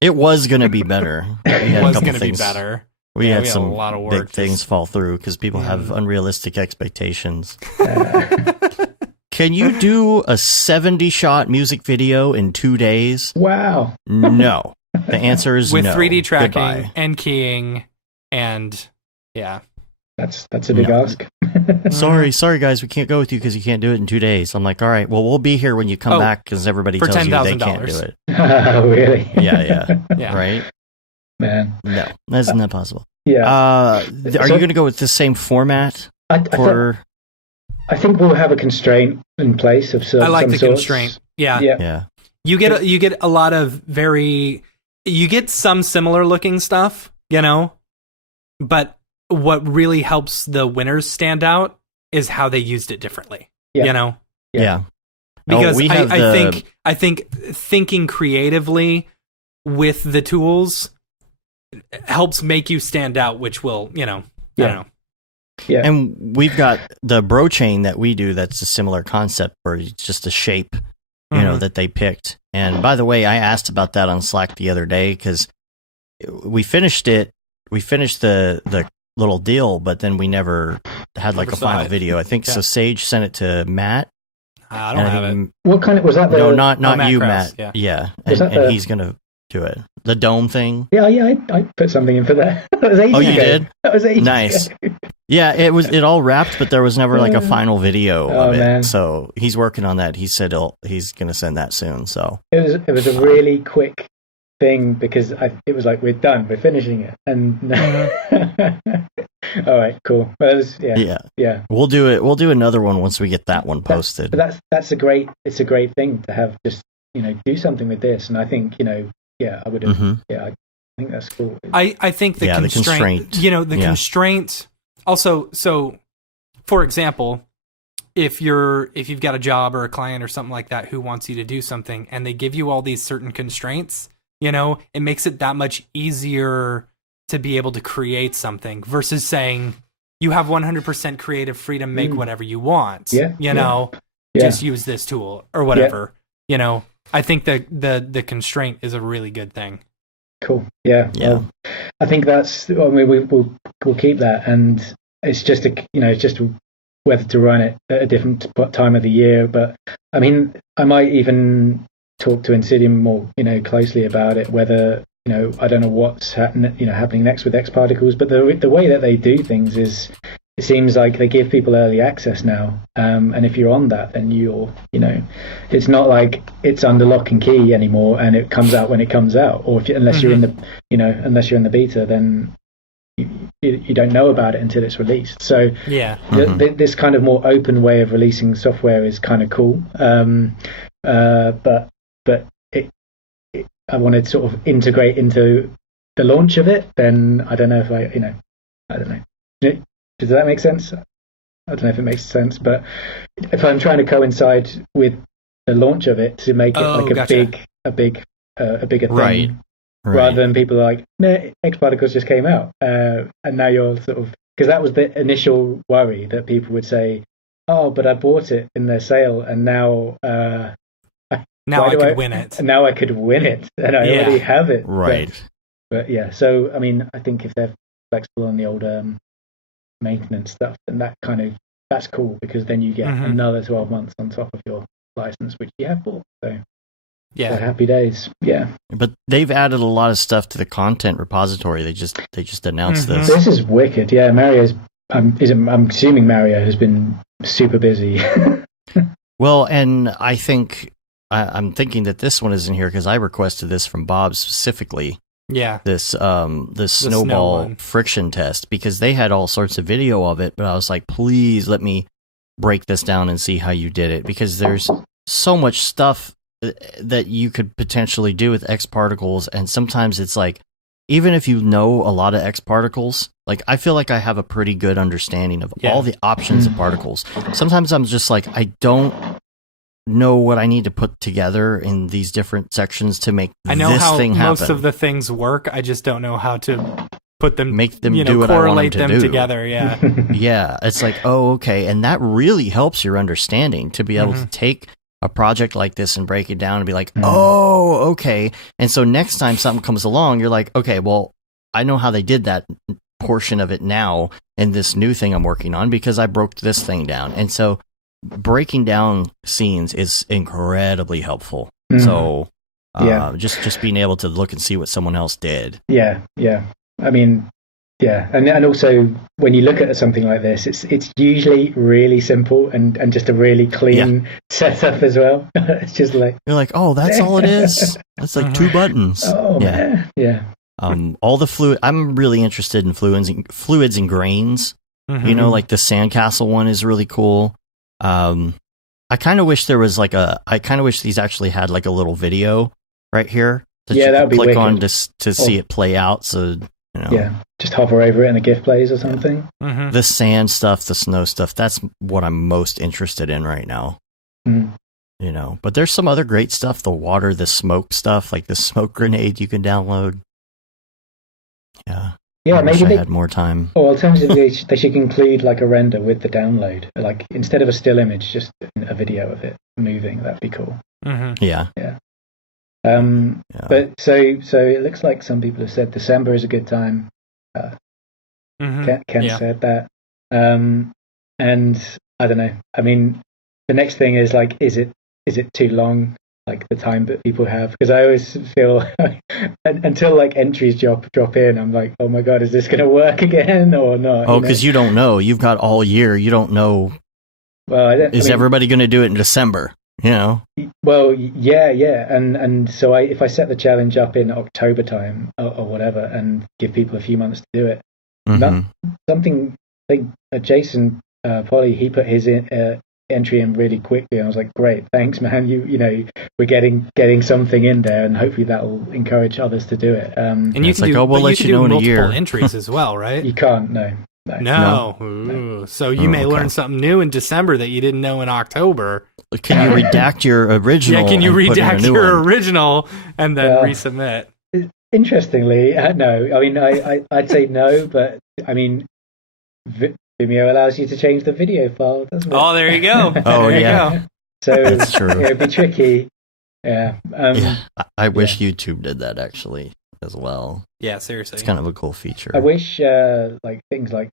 It was going to be better. It was going to be better. We had a some lot of work big things fall through because people have unrealistic expectations. Can you do a 70-shot music video in 2 days? Wow. No. The answer is with no. 3D tracking Goodbye. and keying and That's a big ask. Sorry guys, we can't go with you because you can't do it in 2 days. I'm like, all right, well, we'll be here when you come back because everybody for tells you they $10,000. can't do it. Oh, really? Yeah. Right? Man. No, that's not possible. Yeah. Are you going to go with the same format? I think we'll have a constraint in place of some I like the sorts. constraint. Yeah. You get a lot of you get some similar looking stuff, you know, but what really helps the winners stand out is how they used it differently. You know? Yeah. Because I think thinking creatively with the tools helps make you stand out, which will, I don't know. Yeah. And we've got the bro chain that we do that's a similar concept where it's just a shape, you know, that they picked. And by the way, I asked about that on Slack the other day because we finished it. We finished the little deal, but then we never had like a final video. I think so. Sage sent it to Matt. I don't have it. What kind of was that? No, not you, Krause, Matt. Yeah. And he's gonna do it. The dome thing. Yeah. I put something in for that. That was ages ago. You did? That was ages nice. ago. Yeah, it all wrapped, but there was never like a final video of it. Man. So he's working on that. He said he's gonna send that soon. So it was a really quick thing because it was like we're done, we're finishing it, and all right, cool. But yeah. We'll do it. We'll do another one once we get that one posted. But that's a great thing to have. Just do something with this, and I think I would have. Yeah, I think that's cool. I think the constraint. The constraint. Also, so for example, if you've got a job or a client or something like that who wants you to do something, and they give you all these certain constraints, it makes it that much easier to be able to create something versus saying you have 100% creative freedom, make whatever you want. Just use this tool or whatever. I think the constraint is a really good thing. Cool. Yeah. Well, I think that's. I mean, we'll keep that, and it's just whether to run it at a different time of the year. But I mean, I might even talk to Insidium more, closely about it. Whether I don't know what's happening next with X Particles, but the way that they do things is. It seems like they give people early access now, and if you're on that, then it's not like it's under lock and key anymore, and it comes out when it comes out. Or unless you're in the beta, then you don't know about it until it's released. So this kind of more open way of releasing software is kind of cool. But I want to sort of integrate into the launch of it. Then I don't know if I don't know. Does that make sense? I don't know if it makes sense, but if I'm trying to coincide with the launch of it to make it a bigger thing, rather than people are like, no, X Particles just came out, and now you're sort of, because that was the initial worry that people would say, oh, but I bought it in their sale, and now I could win it. Now I could win it, and I already have it. Right. But yeah, so I mean, I think if they're flexible on the old maintenance stuff, and that's cool, because then you get another 12 months on top of your license, which you have bought. So happy days. But they've added a lot of stuff to the content repository. They just announced this. This is wicked. Yeah, I'm assuming Mario has been super busy. Well, and I think I'm thinking that this one isn't here because I requested this from Bob specifically. Yeah. This snowball friction test, because they had all sorts of video of it, but I was like, please let me break this down and see how you did it, because there's so much stuff that you could potentially do with X Particles, and sometimes it's like, even if you know a lot of X Particles, Like, I feel like I have a pretty good understanding of all the options of particles. Sometimes I'm just like, I don't know what I need to put together in these different sections to make this thing happen. I know how most of the things work. I just don't know how to put them, make them do what correlate I want them to do. Together. Yeah. Yeah. It's like, oh, okay. And that really helps your understanding to be able to take a project like this and break it down and be like, oh, okay. And so next time something comes along, you're like, okay, well, I know how they did that portion of it now in this new thing I'm working on because I broke this thing down. And so breaking down scenes is incredibly helpful. So just being able to look and see what someone else did. Yeah. I mean, yeah, and also when you look at something like this, it's usually really simple and just a really clean setup as well. It's just like you're like, oh, that's all it is. That's like 2 buttons. Oh yeah. All the fluid. I'm really interested in fluids and grains. You know, like the sandcastle one is really cool. I kind of wish there was like I kind of wish these actually had like a little video right here that you could click on to see it play out. So. You know, yeah, just hover over it and the GIF plays or something. The sand stuff, the snow stuff, that's what I'm most interested in right now. You know, but there's some other great stuff, the water, the smoke stuff, like the smoke grenade you can download. Yeah, maybe they had more time. Or alternatively, they should include like a render with the download. Like instead of a still image, just a video of it moving. That'd be cool. Yeah. But so it looks like some people have said December is a good time. Ken said that. And I don't know. I mean, the next thing is like, is it too long? Like the time that people have? Because I always feel until like entries drop in, I'm like, oh my God, is this going to work again or not? Oh, because you don't know. You've got all year. You don't know. Well, is everybody going to do it in December? You know. Well, yeah, and so if I set the challenge up in October time or whatever, and give people a few months to do it, something. I think Jason Polly, he put his entry in really quickly, and I was like, great, thanks, man. You know, we're getting something in there, and hopefully that will encourage others to do it. And you can do, we'll let you know in a year. Entries as well, right? You can't, no. No. So you may learn something new in December that you didn't know in October. Can you redact your original? Yeah, can you redact your original and then resubmit? Interestingly, no. I mean, I'd say no, but I mean, Vimeo allows you to change the video file, doesn't it? Oh, there you go. There you go. So that's true. It'd be tricky. Yeah. I wish YouTube did that actually as well. Yeah, seriously. It's kind of a cool feature. I wish like things like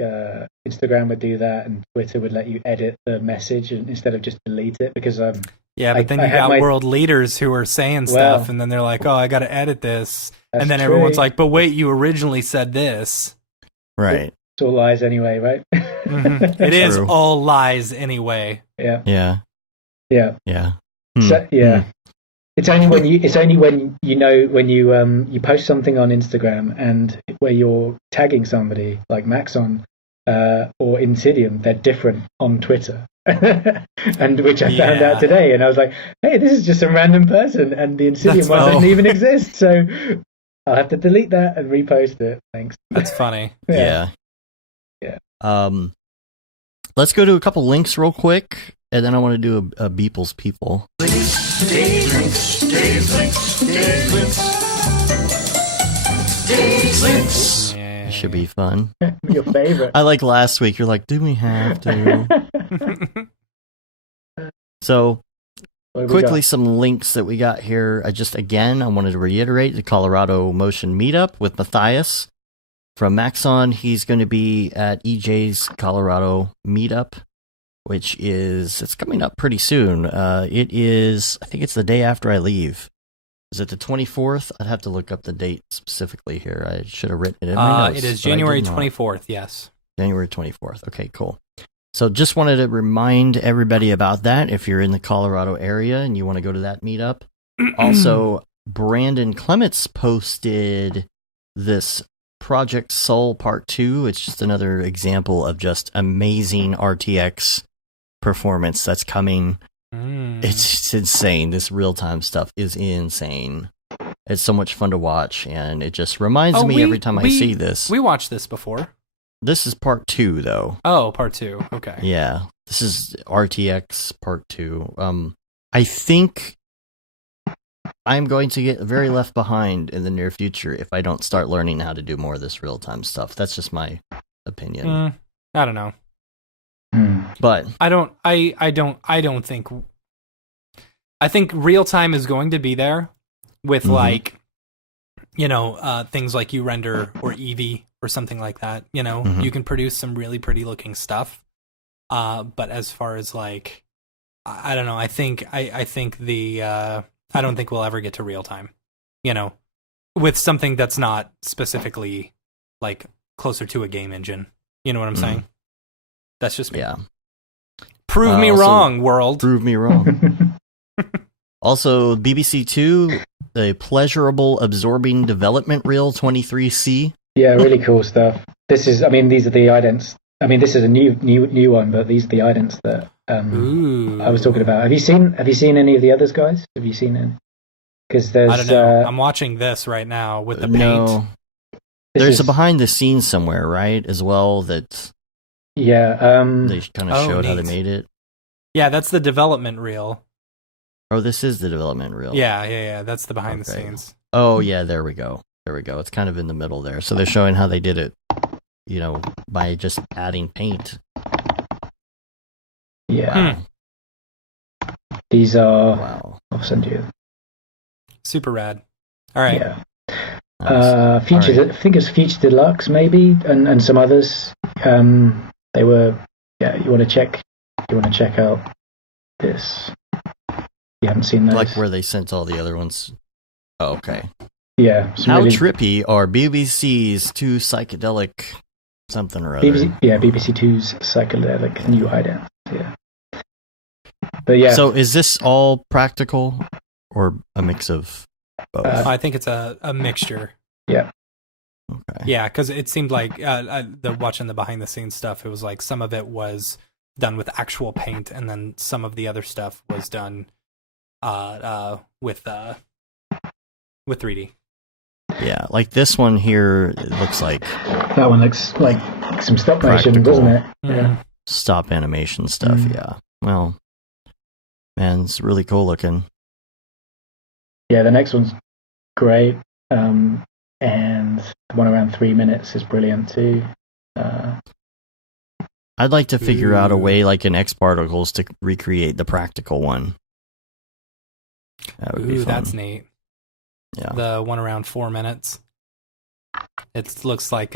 Instagram would do that, and Twitter would let you edit the message instead of just delete it, because but then you got world leaders who are saying stuff, and then they're like, oh, I got to edit this, and then everyone's like, but wait, you originally said this. Right. It's all lies anyway, right? It is all lies anyway. Yeah. So, It's only when you post something on Instagram and where you're tagging somebody like Maxon or Insidium, they're different on Twitter. And which I found out today, and I was like, hey, this is just some random person, and the Insidium one doesn't even exist, so I'll have to delete that and repost it. Thanks. That's funny. Yeah. Let's go to a couple links real quick, and then I want to do a Beeple's People. Links. It should be fun. Your favorite. I like last week. You're like, do we have to? So, quickly, some links that we got here. I wanted to reiterate the Colorado Motion Meetup with Matthias from Maxon. He's going to be at EJ's Colorado Meetup, which it's coming up pretty soon. It is, I think it's the day after I leave. Is it the 24th? I'd have to look up the date specifically here. I should have written it in my notes. It is January 24th, yes. January 24th. Okay, cool. So just wanted to remind everybody about that if you're in the Colorado area and you want to go to that meetup. Also, Brandon Clements posted this Project Soul Part 2. It's just another example of just amazing RTX performance that's coming. It's insane. This real-time stuff is insane. It's so much fun to watch, and it just reminds me every time I see this. We watched this before. This is part 2, though. Oh, part 2. Okay. Yeah, this is RTX part 2. I think I'm going to get very left behind in the near future if I don't start learning how to do more of this real-time stuff. That's just my opinion. I don't know. But I don't think. I think real time is going to be there with like, things like URender or Eevee or something like that. You can produce some really pretty looking stuff. But as far as like, I don't know. I think I don't think we'll ever get to real time. With something that's not specifically like closer to a game engine. You know what I'm saying? That's just me. Yeah. Prove me wrong, world. Prove me wrong. Also, BBC Two, the Pleasurable Absorbing Development Reel 23C. Yeah, really cool stuff. These are the idents. This is a new one, but these are the idents that I was talking about. Have you seen any of the others, guys? Have you seen any? Because there's. I don't know. I'm watching this right now with the paint. No. There's a behind the scenes somewhere, right? As well that. Yeah. They kind of showed how they made it. Yeah, that's the development reel. Oh, this is the development reel. Yeah. That's the behind the scenes. Oh, yeah. There we go. It's kind of in the middle there. So they're showing how they did it, by just adding paint. Yeah. Wow. These are. Wow. I'll send you. Super rad. All right. Yeah. Future. Right. I think it's Future Deluxe, maybe, and some others. They were. Yeah. You want to check out this. You haven't seen those. Like where they sent all the other ones. Oh, okay. Yeah. How trippy are BBC's two psychedelic something or other? BBC Two's psychedelic new idents. Yeah. But yeah. So is this all practical or a mix of both? I think it's a mixture. Yeah. Okay. Yeah, because it seemed like watching the behind the scenes stuff, it was like some of it was done with actual paint, and then some of the other stuff was done with 3D. Yeah, like this one here, it looks like that one looks like some stop motion, doesn't it? Yeah. Stop animation stuff. Yeah. Well, man, it's really cool looking. Yeah, the next one's great, and the one around 3 minutes is brilliant too. I'd like to figure out a way, like in X Particles, to recreate the practical one. That would be fun. That's neat. Yeah. The one around 4 minutes. It looks like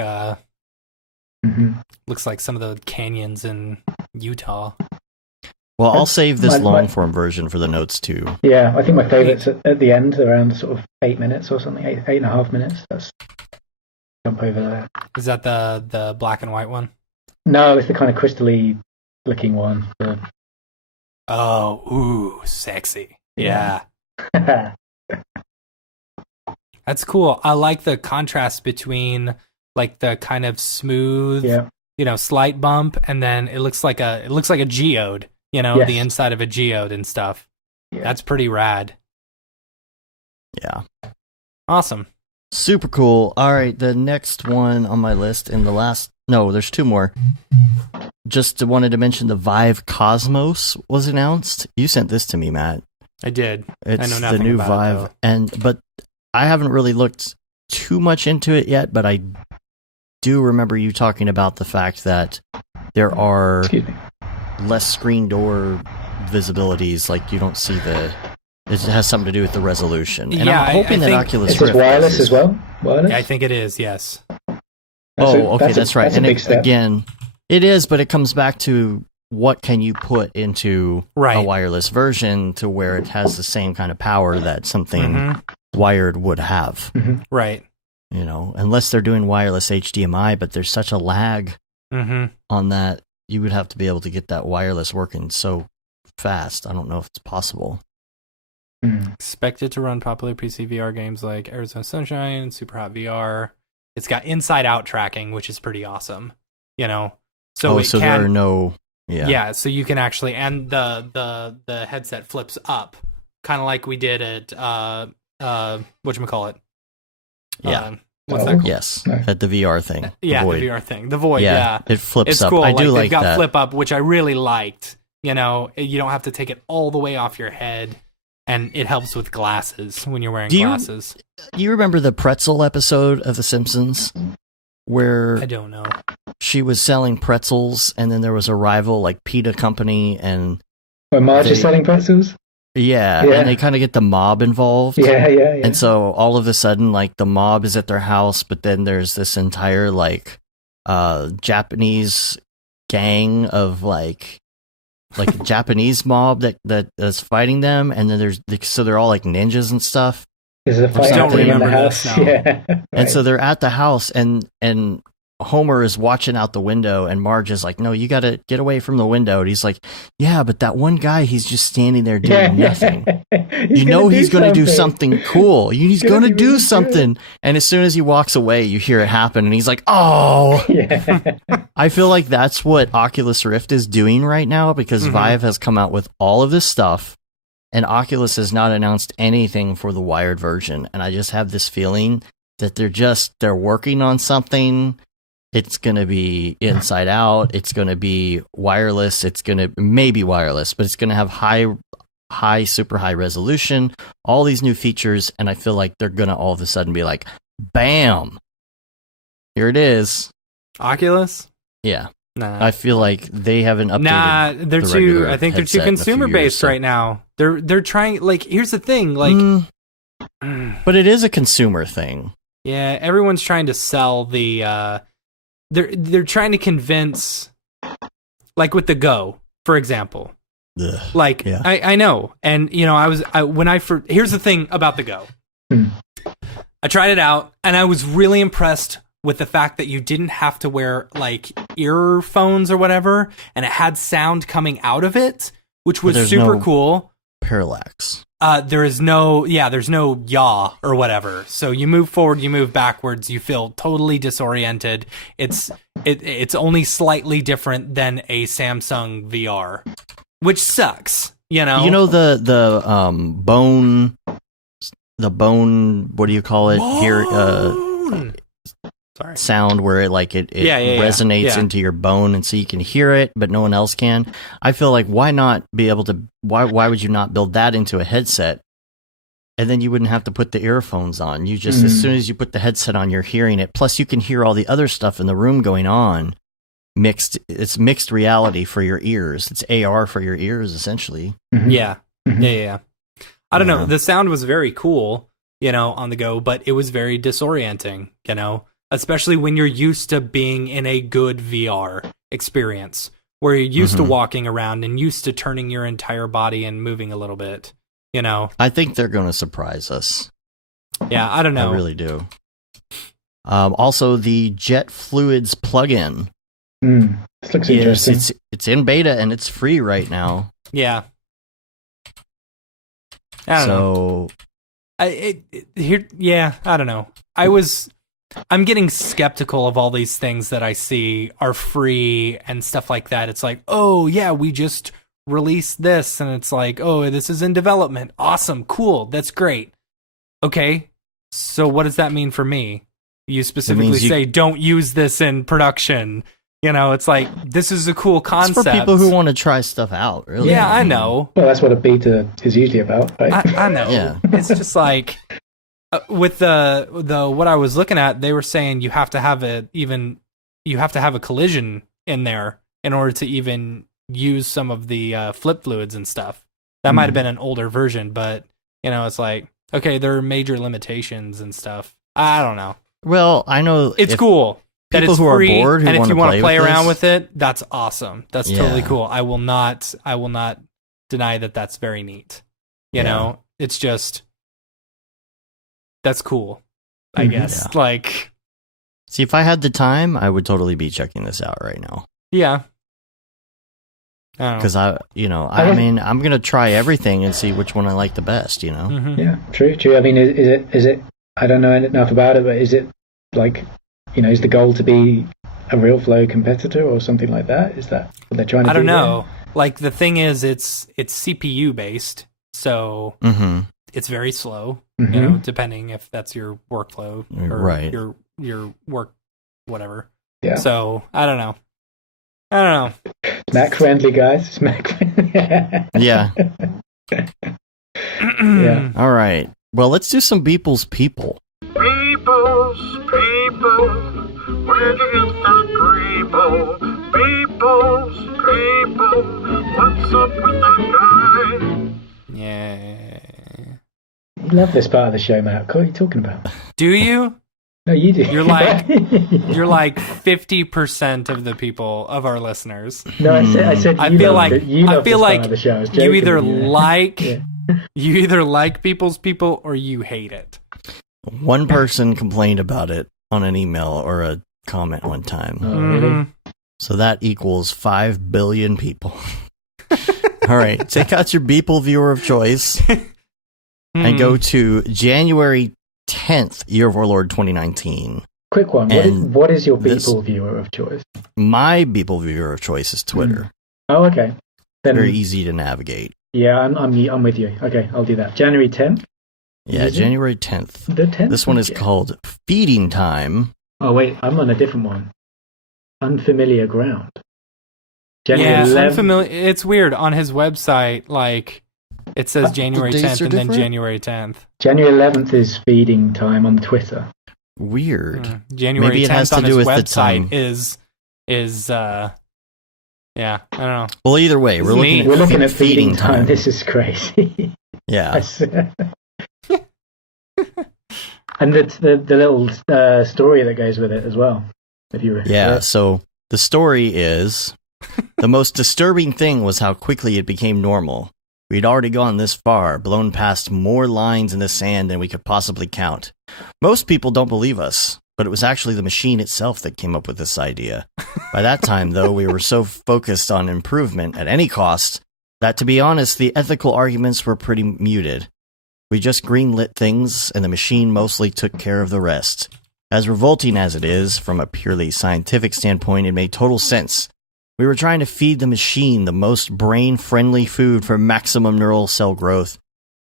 looks like some of the canyons in Utah. Well, I'll save this long form version for the notes too. Yeah, I think my favourite's at the end, around sort of 8 minutes or something, 8.5 minutes. That's jump over there. Is that the black and white one? No, it's the kind of crystally looking one. Sexy. Yeah. That's cool. I like the contrast between like the kind of smooth, slight bump, and then it looks like a geode, the inside of a geode and stuff. Yeah. That's pretty rad. Yeah. Awesome. Super cool. All right, the next one on my list, and there's two more. Just wanted to mention the Vive Cosmos was announced. You sent this to me, Matt. I did. It's I know nothing the new about Vive, but I haven't really looked too much into it yet. But I do remember you talking about the fact that there are less screen door visibilities. Like you don't see it has something to do with the resolution. And I'm hoping that Oculus Rift is wireless as well. Wireless? I think it is. Yes. That's right. And again, it is, but it comes back to what can you put into a wireless version to where it has the same kind of power that something wired would have. Right. Unless they're doing wireless HDMI, but there's such a lag on that, you would have to be able to get that wireless working so fast. I don't know if it's possible. Expected to run popular PC VR games like Arizona Sunshine, Super Hot VR. It's got inside-out tracking, which is pretty awesome. So there are no. Yeah, so you can actually, and the headset flips up, kind of like we did at whatchamacallit? Yeah. What's that called? Yes, at the VR thing. Yeah, the VR thing. The Void, yeah. It flips it's up. Cool. I do like they've got that. flip up, which I really liked. You know, you don't have to take it all the way off your head, and it helps with glasses when you're wearing glasses. You remember the pretzel episode of The Simpsons? Where I don't know. She was selling pretzels, and then there was a rival, like pita company, and... Where Marge is selling pretzels? Yeah, and they kind of get the mob involved. Yeah. And so all of a sudden, like, the mob is at their house, but then there's this entire, like, Japanese gang of, like a Japanese mob that is fighting them, and then they're all, like, ninjas and stuff. There's a fight happening in the house. Yeah. And so they're at the house, and Homer is watching out the window, and Marge is like, no, you gotta get away from the window. And he's like, yeah, but that one guy, he's just standing there doing nothing. He's gonna do something cool. He's gonna do something. And as soon as he walks away, you hear it happen, and he's like, oh. Yeah. I feel like that's what Oculus Rift is doing right now, because Vive has come out with all of this stuff, and Oculus has not announced anything for the wired version. And I just have this feeling that they're working on something. It's going to be inside out. It's going to be wireless. It's going to maybe wireless, but it's going to have super high resolution, all these new features. And I feel like they're going to all of a sudden be like, bam, here it is. Oculus? Yeah. Nah. I feel like they haven't updated. Nah, they're too. I think they're too consumer based right now. They're trying. Like, here's the thing. Like, but it is a consumer thing. Yeah, everyone's trying to sell the. They're trying to convince, like with the Go, for example. Ugh, like yeah. I know, and you know here's the thing about the Go. I tried it out, and I was really impressed with the fact that you didn't have to wear like earphones or whatever, and it had sound coming out of it, which was super cool. Parallax. There's no yaw or whatever. So you move forward, you move backwards, you feel totally disoriented. It's only slightly different than a Samsung VR, which sucks. You know. You know the bone. What do you call it here? Sorry. Sound where it resonates into your bone, and so you can hear it, but no one else can. I feel like why not be able to? Why would you not build that into a headset, and then you wouldn't have to put the earphones on? You just as soon as you put the headset on, you're hearing it. Plus, you can hear all the other stuff in the room going on. It's mixed reality for your ears. It's AR for your ears, essentially. Yeah. I don't know. The sound was very cool, you know, on the Go, but it was very disorienting, you know. Especially when you're used to being in a good VR experience, where you're used to walking around and used to turning your entire body and moving a little bit, you know. I think they're going to surprise us. Yeah, I don't know. I really do. Also, the Jet Fluids plugin. This looks interesting. It's in beta and it's free right now. Yeah. I don't know. I don't know. I'm getting skeptical of all these things that I see are free and stuff like that. It's like, oh yeah, we just released this, and it's like, oh, this is in development. Awesome, cool, that's great. Okay, so what does that mean for me? You specifically say don't use this in production. You know, it's like, this is a cool concept. It's for people who want to try stuff out, really. Yeah, I know. Well, that's what a beta is usually about, right? I know. Yeah. It's just like, with the what I was looking at, they were saying you have to have a collision in there in order to even use some of the flip fluids and stuff. That might have been an older version, but you know, it's like, okay, there are major limitations and stuff. I don't know. Well, I know it's cool that it's who free, are bored, and if you want to play around with with it, that's awesome. That's totally cool. I will not deny that that's very neat. You know, it's just. That's cool, I guess. Yeah. Like, see, if I had the time, I would totally be checking this out right now. Yeah. Because I mean, I'm gonna try everything and see which one I like the best. You know. Mm-hmm. Yeah, true. I mean, is it? I don't know enough about it, but is it like, you know, is the goal to be a real flow competitor or something like that? Is that what they're trying to do? I don't know. Like, the thing is, it's CPU based, so it's very slow, you know, depending if that's your workflow or right. your work, whatever. Yeah. So I don't know. Mac friendly, guys. Mac friendly. Yeah. Yeah. All right. Well, let's do some Beeple's people. Beeple's people, where'd you get that Beeple? Beeple's people, what's up with that guy? Yeah. You love this part of the show, Matt. What are you talking about? Do you? No, you do. You're like 50% of the people of our listeners. No, I said. I feel like you love this part of the show. I was you either joking with you. like Yeah. you either like Beeple's people or you hate it. One person complained about it on an email or a comment one time. Oh, really? So that equals 5 billion people. All right. Take out your Beeple viewer of choice and go to January 10th, Year of Our Lord 2019. Quick one. What is your Beeple viewer of choice? My Beeple viewer of choice is Twitter. Oh, okay. Then, Very easy to navigate. Yeah, I'm with you. Okay, I'll do that. January 10th? Yeah, January 10th. The 10th? This one is called Feeding Time. Oh, wait, I'm on a different one. Unfamiliar ground. January 11th. Unfamiliar. It's weird. On his website, like, it says January the dates 10th are and then different? January 10th. January 11th is feeding time on Twitter. Weird. January Maybe it 10th has to on do his with the website time. is yeah, I don't know. Well, either way, we're looking at feeding time. This is crazy. Yeah. And the little story that goes with it as well. Yeah, so the story is the most disturbing thing was how quickly it became normal. We'd already gone this far, blown past more lines in the sand than we could possibly count. Most people don't believe us, but it was actually the machine itself that came up with this idea. By that time, though, we were so focused on improvement at any cost that, to be honest, the ethical arguments were pretty muted. We just greenlit things, and the machine mostly took care of the rest. As revolting as it is, from a purely scientific standpoint, it made total sense. We were trying to feed the machine the most brain-friendly food for maximum neural cell growth,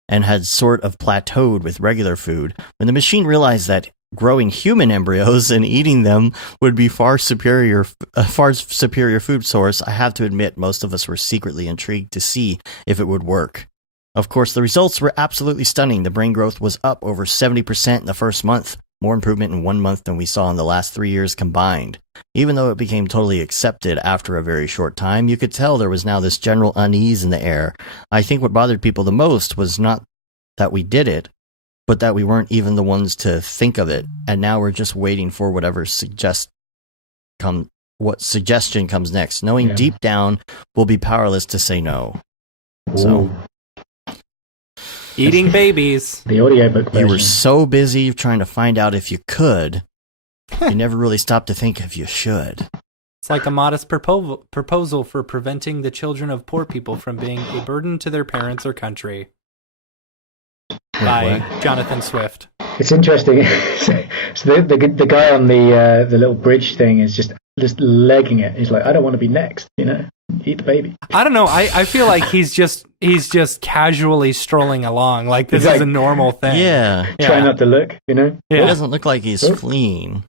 and had sort of plateaued with regular food, when the machine realized that growing human embryos and eating them would be a far superior food source. I have to admit, most of us were secretly intrigued to see if it would work. Of course, the results were absolutely stunning. The brain growth was up over 70% in the first month, more improvement in 1 month than we saw in the last 3 years combined. Even though it became totally accepted after a very short time, you could tell there was now this general unease in the air. I think what bothered people the most was not that we did it, but that we weren't even the ones to think of it, and now we're just waiting for what suggestion comes next, knowing deep down we'll be powerless to say no. Ooh. So, Eating babies. The audiobook version. you were so busy trying to find out if you could, you never really stopped to think if you should. It's like a modest proposal for preventing the children of poor people from being a burden to their parents or country. By Jonathan Swift. It's interesting. So the guy on the little bridge thing is just legging it. He's like, I don't want to be next, eat the baby. I don't know. I feel like he's just casually strolling along, like this is a normal thing. Yeah. Try not to look, It doesn't look like he's fleeing.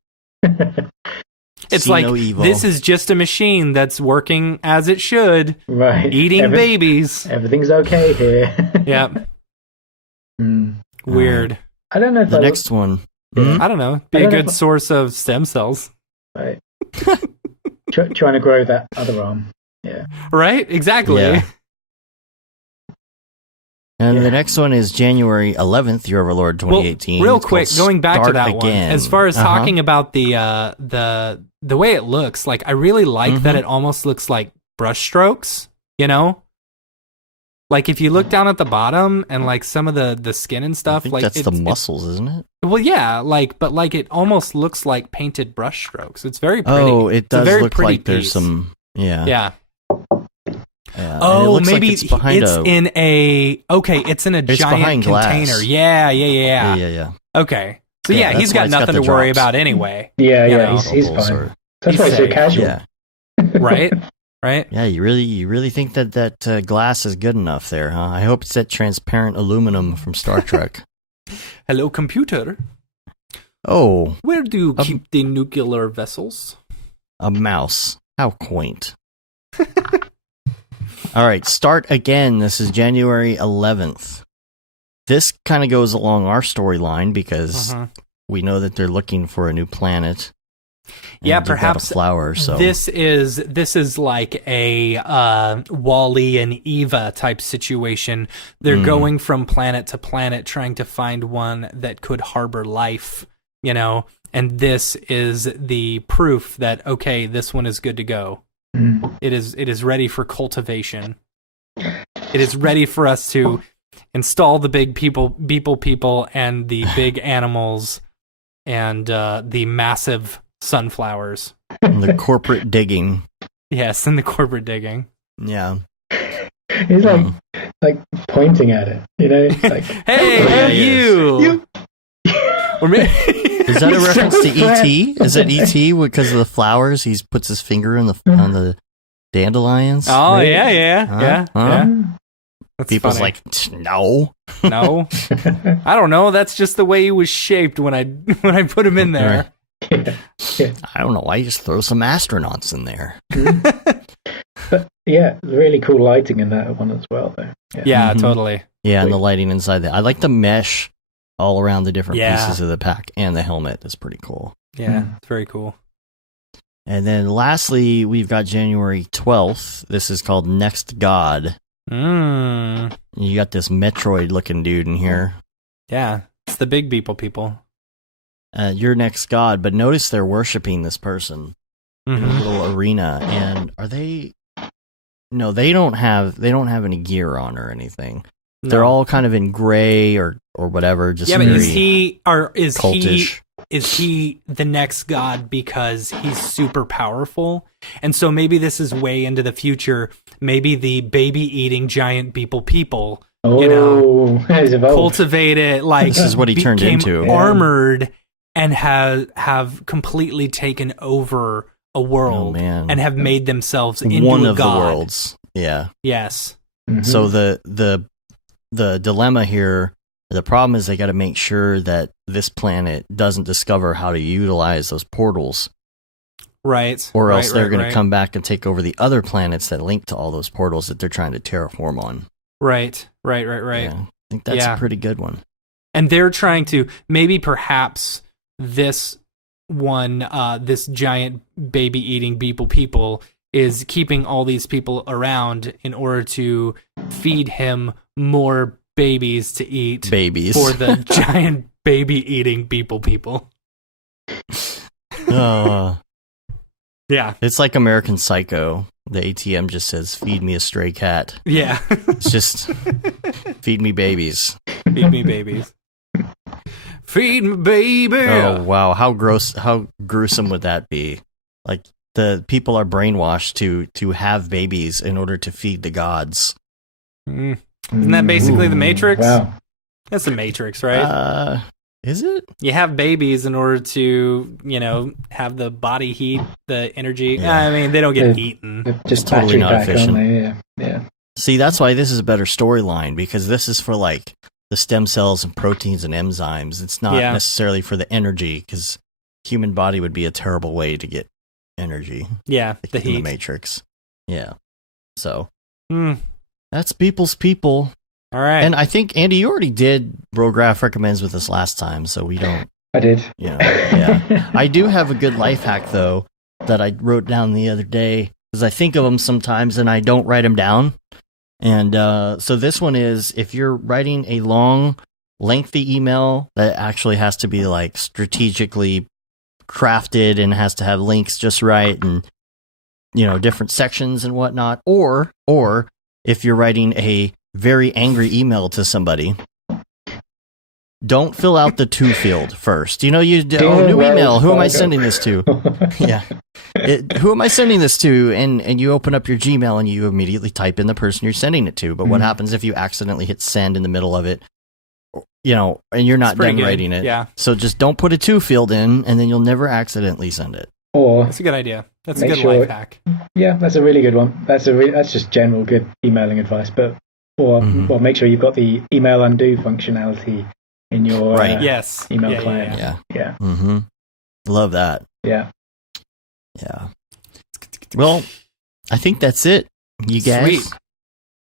It's See like, no evil. this is just a machine that's working as it should, Right. eating babies. Everything's okay here. Yep. Mm. Weird. I don't know if The next one. I don't know. Be I a don't know good if- source of stem cells. Right. Trying to grow that other arm. Yeah. Right? Exactly. Yeah. And Yeah. the next one is January 11th, Year of Our Lord 2018. Well, real It's quick, called going back to Start that Again. one, as far as talking about the way it looks, like I really like that it almost looks like brush strokes, Like if you look down at the bottom and like some of the skin and I stuff, think like that's the muscles, isn't it? Well, yeah, but it almost looks like painted brush strokes. It's very pretty. Oh, it It's a does very look pretty like there's piece. some. Yeah. Yeah. And it Oh, looks like maybe it's behind it's in a It's giant behind glass. container. Yeah. Yeah. Okay. So Yeah, yeah, that's he's why got it's got nothing the to worry drops. about anyway. Yeah, You yeah, know. he's Bubbles fine. or- That's he's why he's so safe. casual. Yeah. Right? right? Yeah, you really think that glass is good enough there, huh? I hope it's that transparent aluminum from Star Trek. Hello, computer. Oh, Where do you keep the nuclear vessels? a mouse. How quaint. All right, start again. This is January 11th. This kind of goes along our storyline because we know that they're looking for a new planet. Yeah, they've got perhaps a flower. So this is like a Wall-E and Eva type situation. They're going from planet to planet trying to find one that could harbor life, and this is the proof that, okay, this one is good to go. It is ready for cultivation. It is ready for us to install the big people and the big animals and the massive sunflowers. And the corporate digging. Yes, and the corporate digging. Yeah. He's like pointing at it, like, hey, you. Or maybe is that a reference to E.T.? Is it E.T. because of the flowers? He puts his finger on the dandelions. Oh, yeah. That's People's funny. like, no. I don't know. That's just the way he was shaped when I put him in there. Yeah. I don't know. I just throw some astronauts in there. But yeah, really cool lighting in that one as well, though. Yeah, totally. Yeah, and the lighting inside that. I like the mesh all around the different pieces of the pack, and the helmet is pretty cool. Yeah, it's very cool. And then lastly, we've got January 12th. This is called Next God. You got this Metroid-looking dude in here. Yeah, it's the big people. Your next god, but notice they're worshiping this person in a little arena. And are they? No, they don't have any gear on or anything. No. They're all kind of in gray or whatever. Just but is he cultish. Is he the next god because he's super powerful? And so maybe this is way into the future. Maybe the baby-eating giant people, cultivated, like, this is what he turned into, armored, and have completely taken over a world and have made themselves into one a of god. The worlds. Yeah. Yes. So the dilemma here, the problem is they got to make sure that this planet doesn't discover how to utilize those portals. Right. Or else they're going to come back and take over the other planets that link to all those portals that they're trying to terraform on. Right. Yeah, I think that's a pretty good one. And they're trying to, perhaps this one, this giant baby-eating people is keeping all these people around in order to feed him more babies to eat. Babies. For the giant baby-eating people. Yeah. It's like American Psycho. The ATM just says, feed me a stray cat. Yeah. It's just, feed me babies. Feed me babies. Feed me baby. Oh, wow. How gruesome would that be? Like, the people are brainwashed to have babies in order to feed the gods. Isn't that basically the Matrix? Wow. That's the Matrix, right? Is it? You have babies in order to, have the body heat, the energy. Yeah. I mean, they don't get eaten. Just totally not efficient. Yeah. See, that's why this is a better storyline, because this is for, like, the stem cells and proteins and enzymes. It's not necessarily for the energy, because human body would be a terrible way to get energy. Yeah, like the heat. The Matrix. Yeah. So, that's people's people. All right. And I think, Andy, you already did Brograph Recommends with us last time, so we don't... I did. Yeah. I do have a good life hack, though, that I wrote down the other day, because I think of them sometimes and I don't write them down. And so this one is, if you're writing a long, lengthy email that actually has to be, like, strategically crafted and has to have links just right and, different sections and whatnot, or if you're writing a very angry email to somebody, don't fill out the to field first. New email. Who am I sending this to? Yeah. Who am I sending this to? And you open up your Gmail and you immediately type in the person you're sending it to. But what happens if you accidentally hit send in the middle of it? And you're not done writing it. Yeah. So just don't put a to field in, and then you'll never accidentally send it. Or that's a good idea. That's a good life hack. Yeah, that's a really good one. That's just general good emailing advice. But well, make sure you've got the email undo functionality in your email client. Yeah. Mm-hmm. Love that. Yeah. Yeah. Well, I think that's it, you guys. Sweet.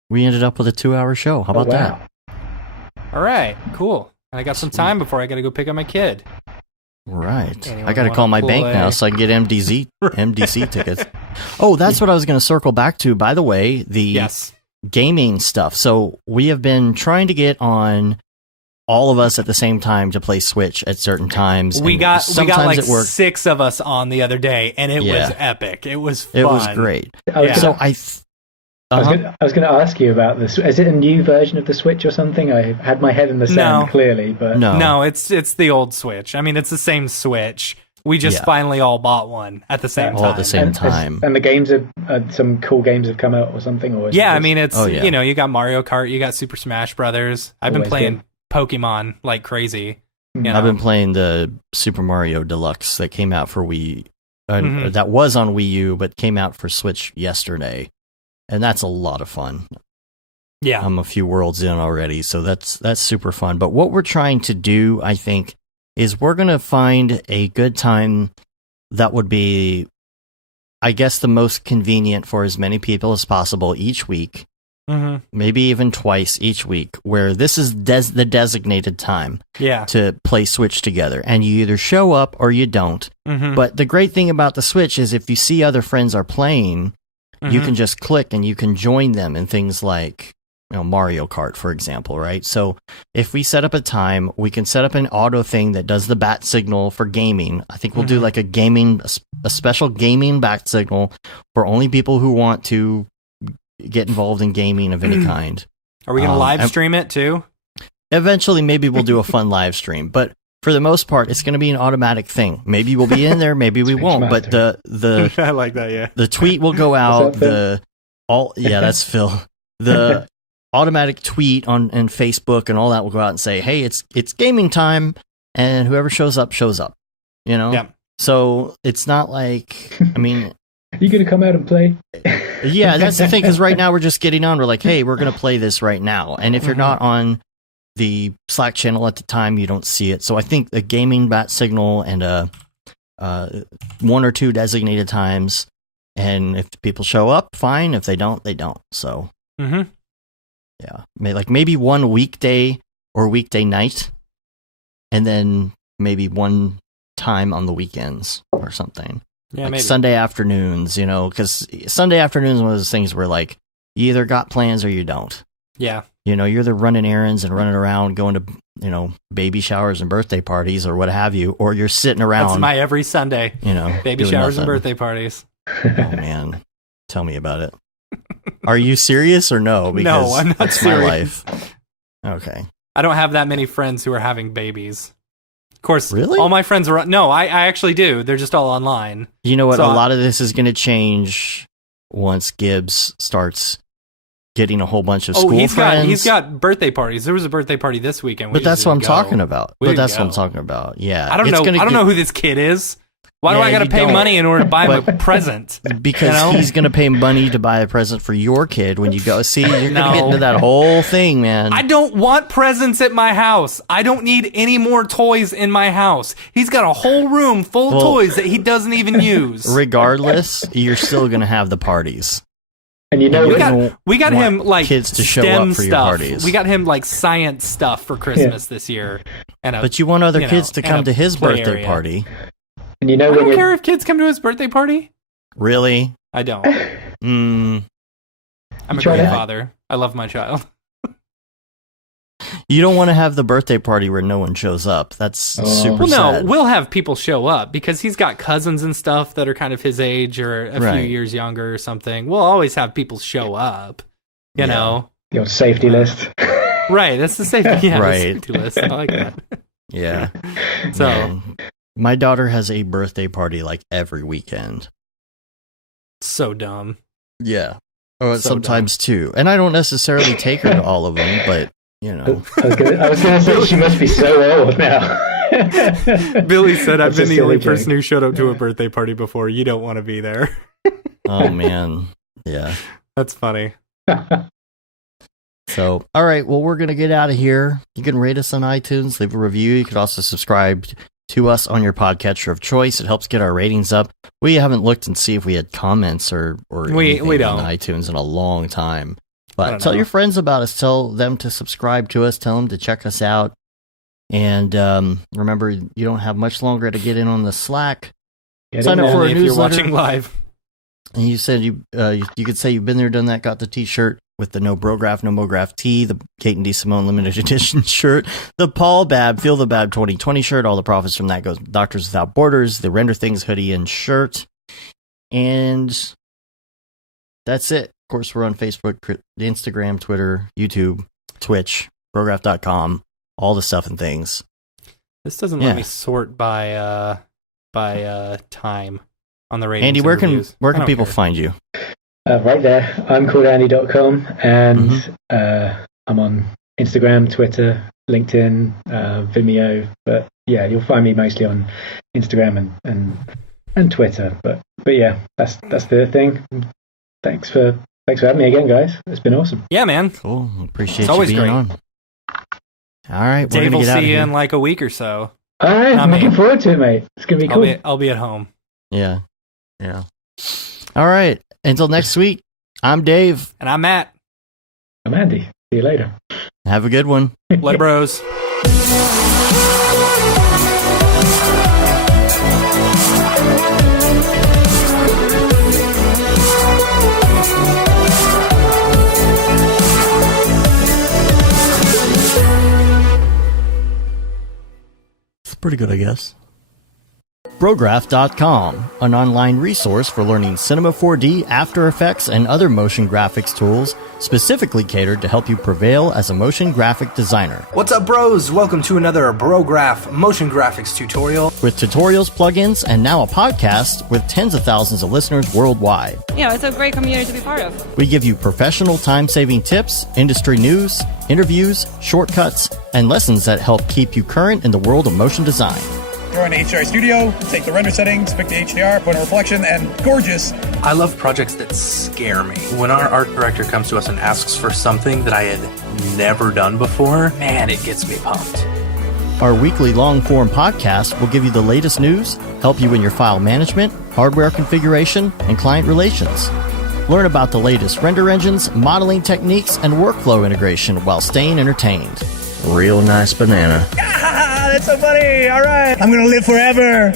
We ended up with a 2-hour show. How about that? All right, cool. And I got some time before I got to go pick up my kid. Right. I got to call my bank now so I can get MDC tickets. Oh, that's what I was going to circle back to, by the way, the gaming stuff. So we have been trying to get on all of us at the same time to play Switch at certain times. We got like 6 of us on the other day, and it was epic. It was fun. It was great. So I was going to ask you about this. Is it a new version of the Switch or something? I had my head in the sand clearly, but no, it's the old Switch. I mean, it's the same Switch. We just finally all bought one at the same time. All at the same time. And the games some cool games have come out or something. Or I mean, it's you got Mario Kart, you got Super Smash Brothers. I've been playing Pokemon like crazy. I've been playing the Super Mario Deluxe that came out for Wii. That was on Wii U, but came out for Switch yesterday. And that's a lot of fun. Yeah. I'm a few worlds in already, so that's super fun. But what we're trying to do, I think, is we're going to find a good time that would be, I guess, the most convenient for as many people as possible each week. Maybe even twice each week, where this is the designated time to play Switch together. And you either show up or you don't. But the great thing about the Switch is if you see other friends are playing, you can just click and you can join them in things like Mario Kart, for example, right? So if we set up a time, we can set up an auto thing that does the bat signal for gaming. I think we'll do like a special gaming bat signal for only people who want to get involved in gaming of any kind. Are we going to live stream it too? Eventually, maybe we'll do a fun live stream, but for the most part, it's going to be an automatic thing. Maybe we'll be in there, maybe we won't. But the I like that. Yeah, the tweet will go out. That's Phil. The automatic tweet on Facebook and all that will go out and say, "Hey, it's gaming time," and whoever shows up shows up. Yeah. So it's not like I mean. Are you going to come out and play? Yeah, that's the thing, because right now we're just getting on. We're like, hey, we're going to play this right now. And if you're not on the Slack channel at the time, you don't see it. So I think a gaming bat signal and 1 or 2 designated times. And if people show up, fine. If they don't, they don't. So, yeah. Maybe one weekday or weekday night. And then maybe one time on the weekends or something. Yeah, maybe. Sunday afternoons, because Sunday afternoons is one of those things where, like, you either got plans or you don't. Yeah. You're either running errands and running around, going to, baby showers and birthday parties or what have you, or you're sitting around. That's my every Sunday. Baby showers and birthday parties. Oh, man. Tell me about it. Are you serious or no? Because no, I'm not that's serious. My life. Okay. I don't have that many friends who are having babies. Of course, really? All my friends are... No, I actually do. They're just all online. You know what? So a lot of this is going to change once Gibbs starts getting a whole bunch of school friends. He's got birthday parties. There was a birthday party this weekend. But that's what I'm talking about. Yeah. I don't know. I don't know who this kid is. Why do I got to pay money in order to buy him a present? Because he's going to pay money to buy a present for your kid when you go. See, you're going to get into that whole thing, man. I don't want presents at my house. I don't need any more toys in my house. He's got a whole room full of toys that he doesn't even use. Regardless, you're still going to have the parties. And we got him like kids to show STEM up for stuff. your parties. We got him like science stuff for Christmas this year. But you want other kids to come to his birthday party. And I don't care if kids come to his birthday party. Really? I don't. I'm a great father. I love my child. You don't want to have the birthday party where no one shows up. That's super sad. No, we'll have people show up because he's got cousins and stuff that are kind of his age or a few years younger or something. We'll always have people show up, you know. Your safety list. Right, that's the safety, the safety list. I like that. Yeah. So... Man. My daughter has a birthday party like every weekend. So dumb. Yeah. Oh, sometimes too. And I don't necessarily take her to all of them, but, I was going to say, she must be so old now. Billy said, "I've been the only joke. person who showed up to a birthday party before. You don't want to be there." Oh man, yeah, that's funny. So, all right, well, we're gonna get out of here. You can rate us on iTunes, leave a review. You could also subscribe to us on your podcatcher of choice. It helps get our ratings up. We haven't looked and see if we had comments or we don't on iTunes in a long time. But tell your friends about us. Tell them to subscribe to us. Tell them to check us out. And remember, you don't have much longer to get in on the Slack. Sign up for a if newsletter. You're watching live. And you said you could say you've been there, done that, got the T-shirt with the No Brograph, No Mograph tee, the Kate and D. Simone limited edition shirt, the Paul Babb, Feel the Bab 2020 shirt. All the profits from that goes to Doctors Without Borders, the Render Things hoodie and shirt. And that's it. Of course, we're on Facebook, Instagram, Twitter, YouTube, Twitch, Brograph.com, all the stuff and things. This doesn't let me sort by time on the ratings. Andy, where can people find you? Right there. I'm called Andy.com, and I'm on Instagram, Twitter, LinkedIn, Vimeo. But yeah, you'll find me mostly on Instagram and Twitter. But yeah, that's the thing. Thanks for having me again, guys. It's been awesome. Yeah, man. Cool. Appreciate it's always you being great. on. All right, Dave will see you in like a week or so. All right, I'm looking forward to it, mate. It's gonna be cool. I'll be at home. Yeah. All right. Until next week, I'm Dave. And I'm Matt. I'm Andy. See you later. Have a good one. Blood Bros. It's pretty good, I guess. Brograph.com, an online resource for learning Cinema 4D, After Effects, and other motion graphics tools specifically catered to help you prevail as a motion graphic designer. What's up, bros? Welcome to another Brograph motion graphics tutorial. With tutorials, plugins, and now a podcast with tens of thousands of listeners worldwide. Yeah, it's a great community to be part of. We give you professional time-saving tips, industry news, interviews, shortcuts, and lessons that help keep you current in the world of motion design. Throw in the HDR Studio, take the render settings, pick the HDR, put in reflection, and gorgeous. I love projects that scare me. When our art director comes to us and asks for something that I had never done before, man, it gets me pumped. Our weekly long-form podcast will give you the latest news, help you in your file management, hardware configuration, and client relations. Learn about the latest render engines, modeling techniques, and workflow integration while staying entertained. Real nice banana. Ah, that's so funny. All right. I'm going to live forever.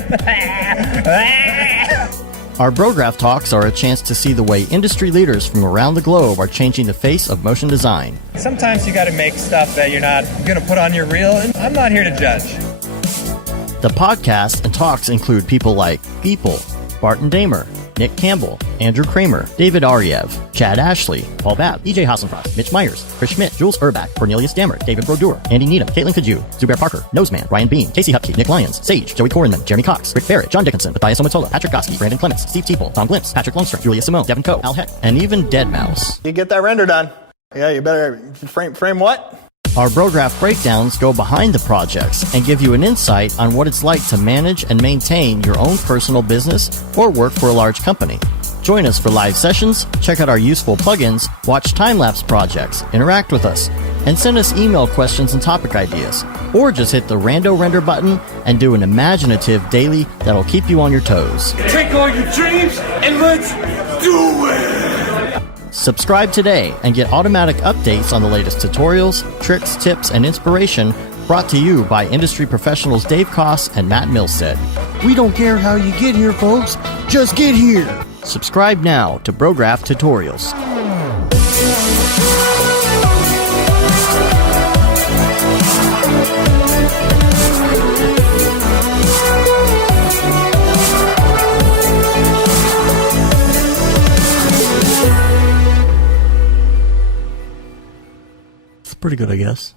Our Brograph Talks are a chance to see the way industry leaders from around the globe are changing the face of motion design. Sometimes you got to make stuff that you're not going to put on your reel, and I'm not here to judge. The podcast and talks include people like Beeple, Barton Damer, Nick Campbell, Andrew Kramer, David Ariev, Chad Ashley, Paul Babb, EJ Hassenfrost, Mitch Myers, Chris Schmidt, Jules Urbach, Cornelius Dammert, David Brodeur, Andy Needham, Caitlin Kaju, Zubair Parker, Noseman, Ryan Bean, Casey Hupke, Nick Lyons, Sage, Joey Korenman, Jeremy Cox, Rick Barrett, John Dickinson, Matthias Omotola, Patrick Goski, Brandon Clements, Steve Teeple, Tom Glimpse, Patrick Longstrom, Julia Simone, Devin Coe, Al Heck, and even Deadmau5. You get that render done. Yeah, you better frame what? Our Brograph breakdowns go behind the projects and give you an insight on what it's like to manage and maintain your own personal business or work for a large company. Join us for live sessions, check out our useful plugins, watch time-lapse projects, interact with us, and send us email questions and topic ideas. Or just hit the Rando Render button and do an imaginative daily that'll keep you on your toes. Take all your dreams and let's do it! Subscribe today and get automatic updates on the latest tutorials, tricks, tips, and inspiration brought to you by industry professionals Dave Koss and Matt Milstead. We don't care how you get here, folks. Just get here. Subscribe now to Brograph Tutorials. It's pretty good, I guess.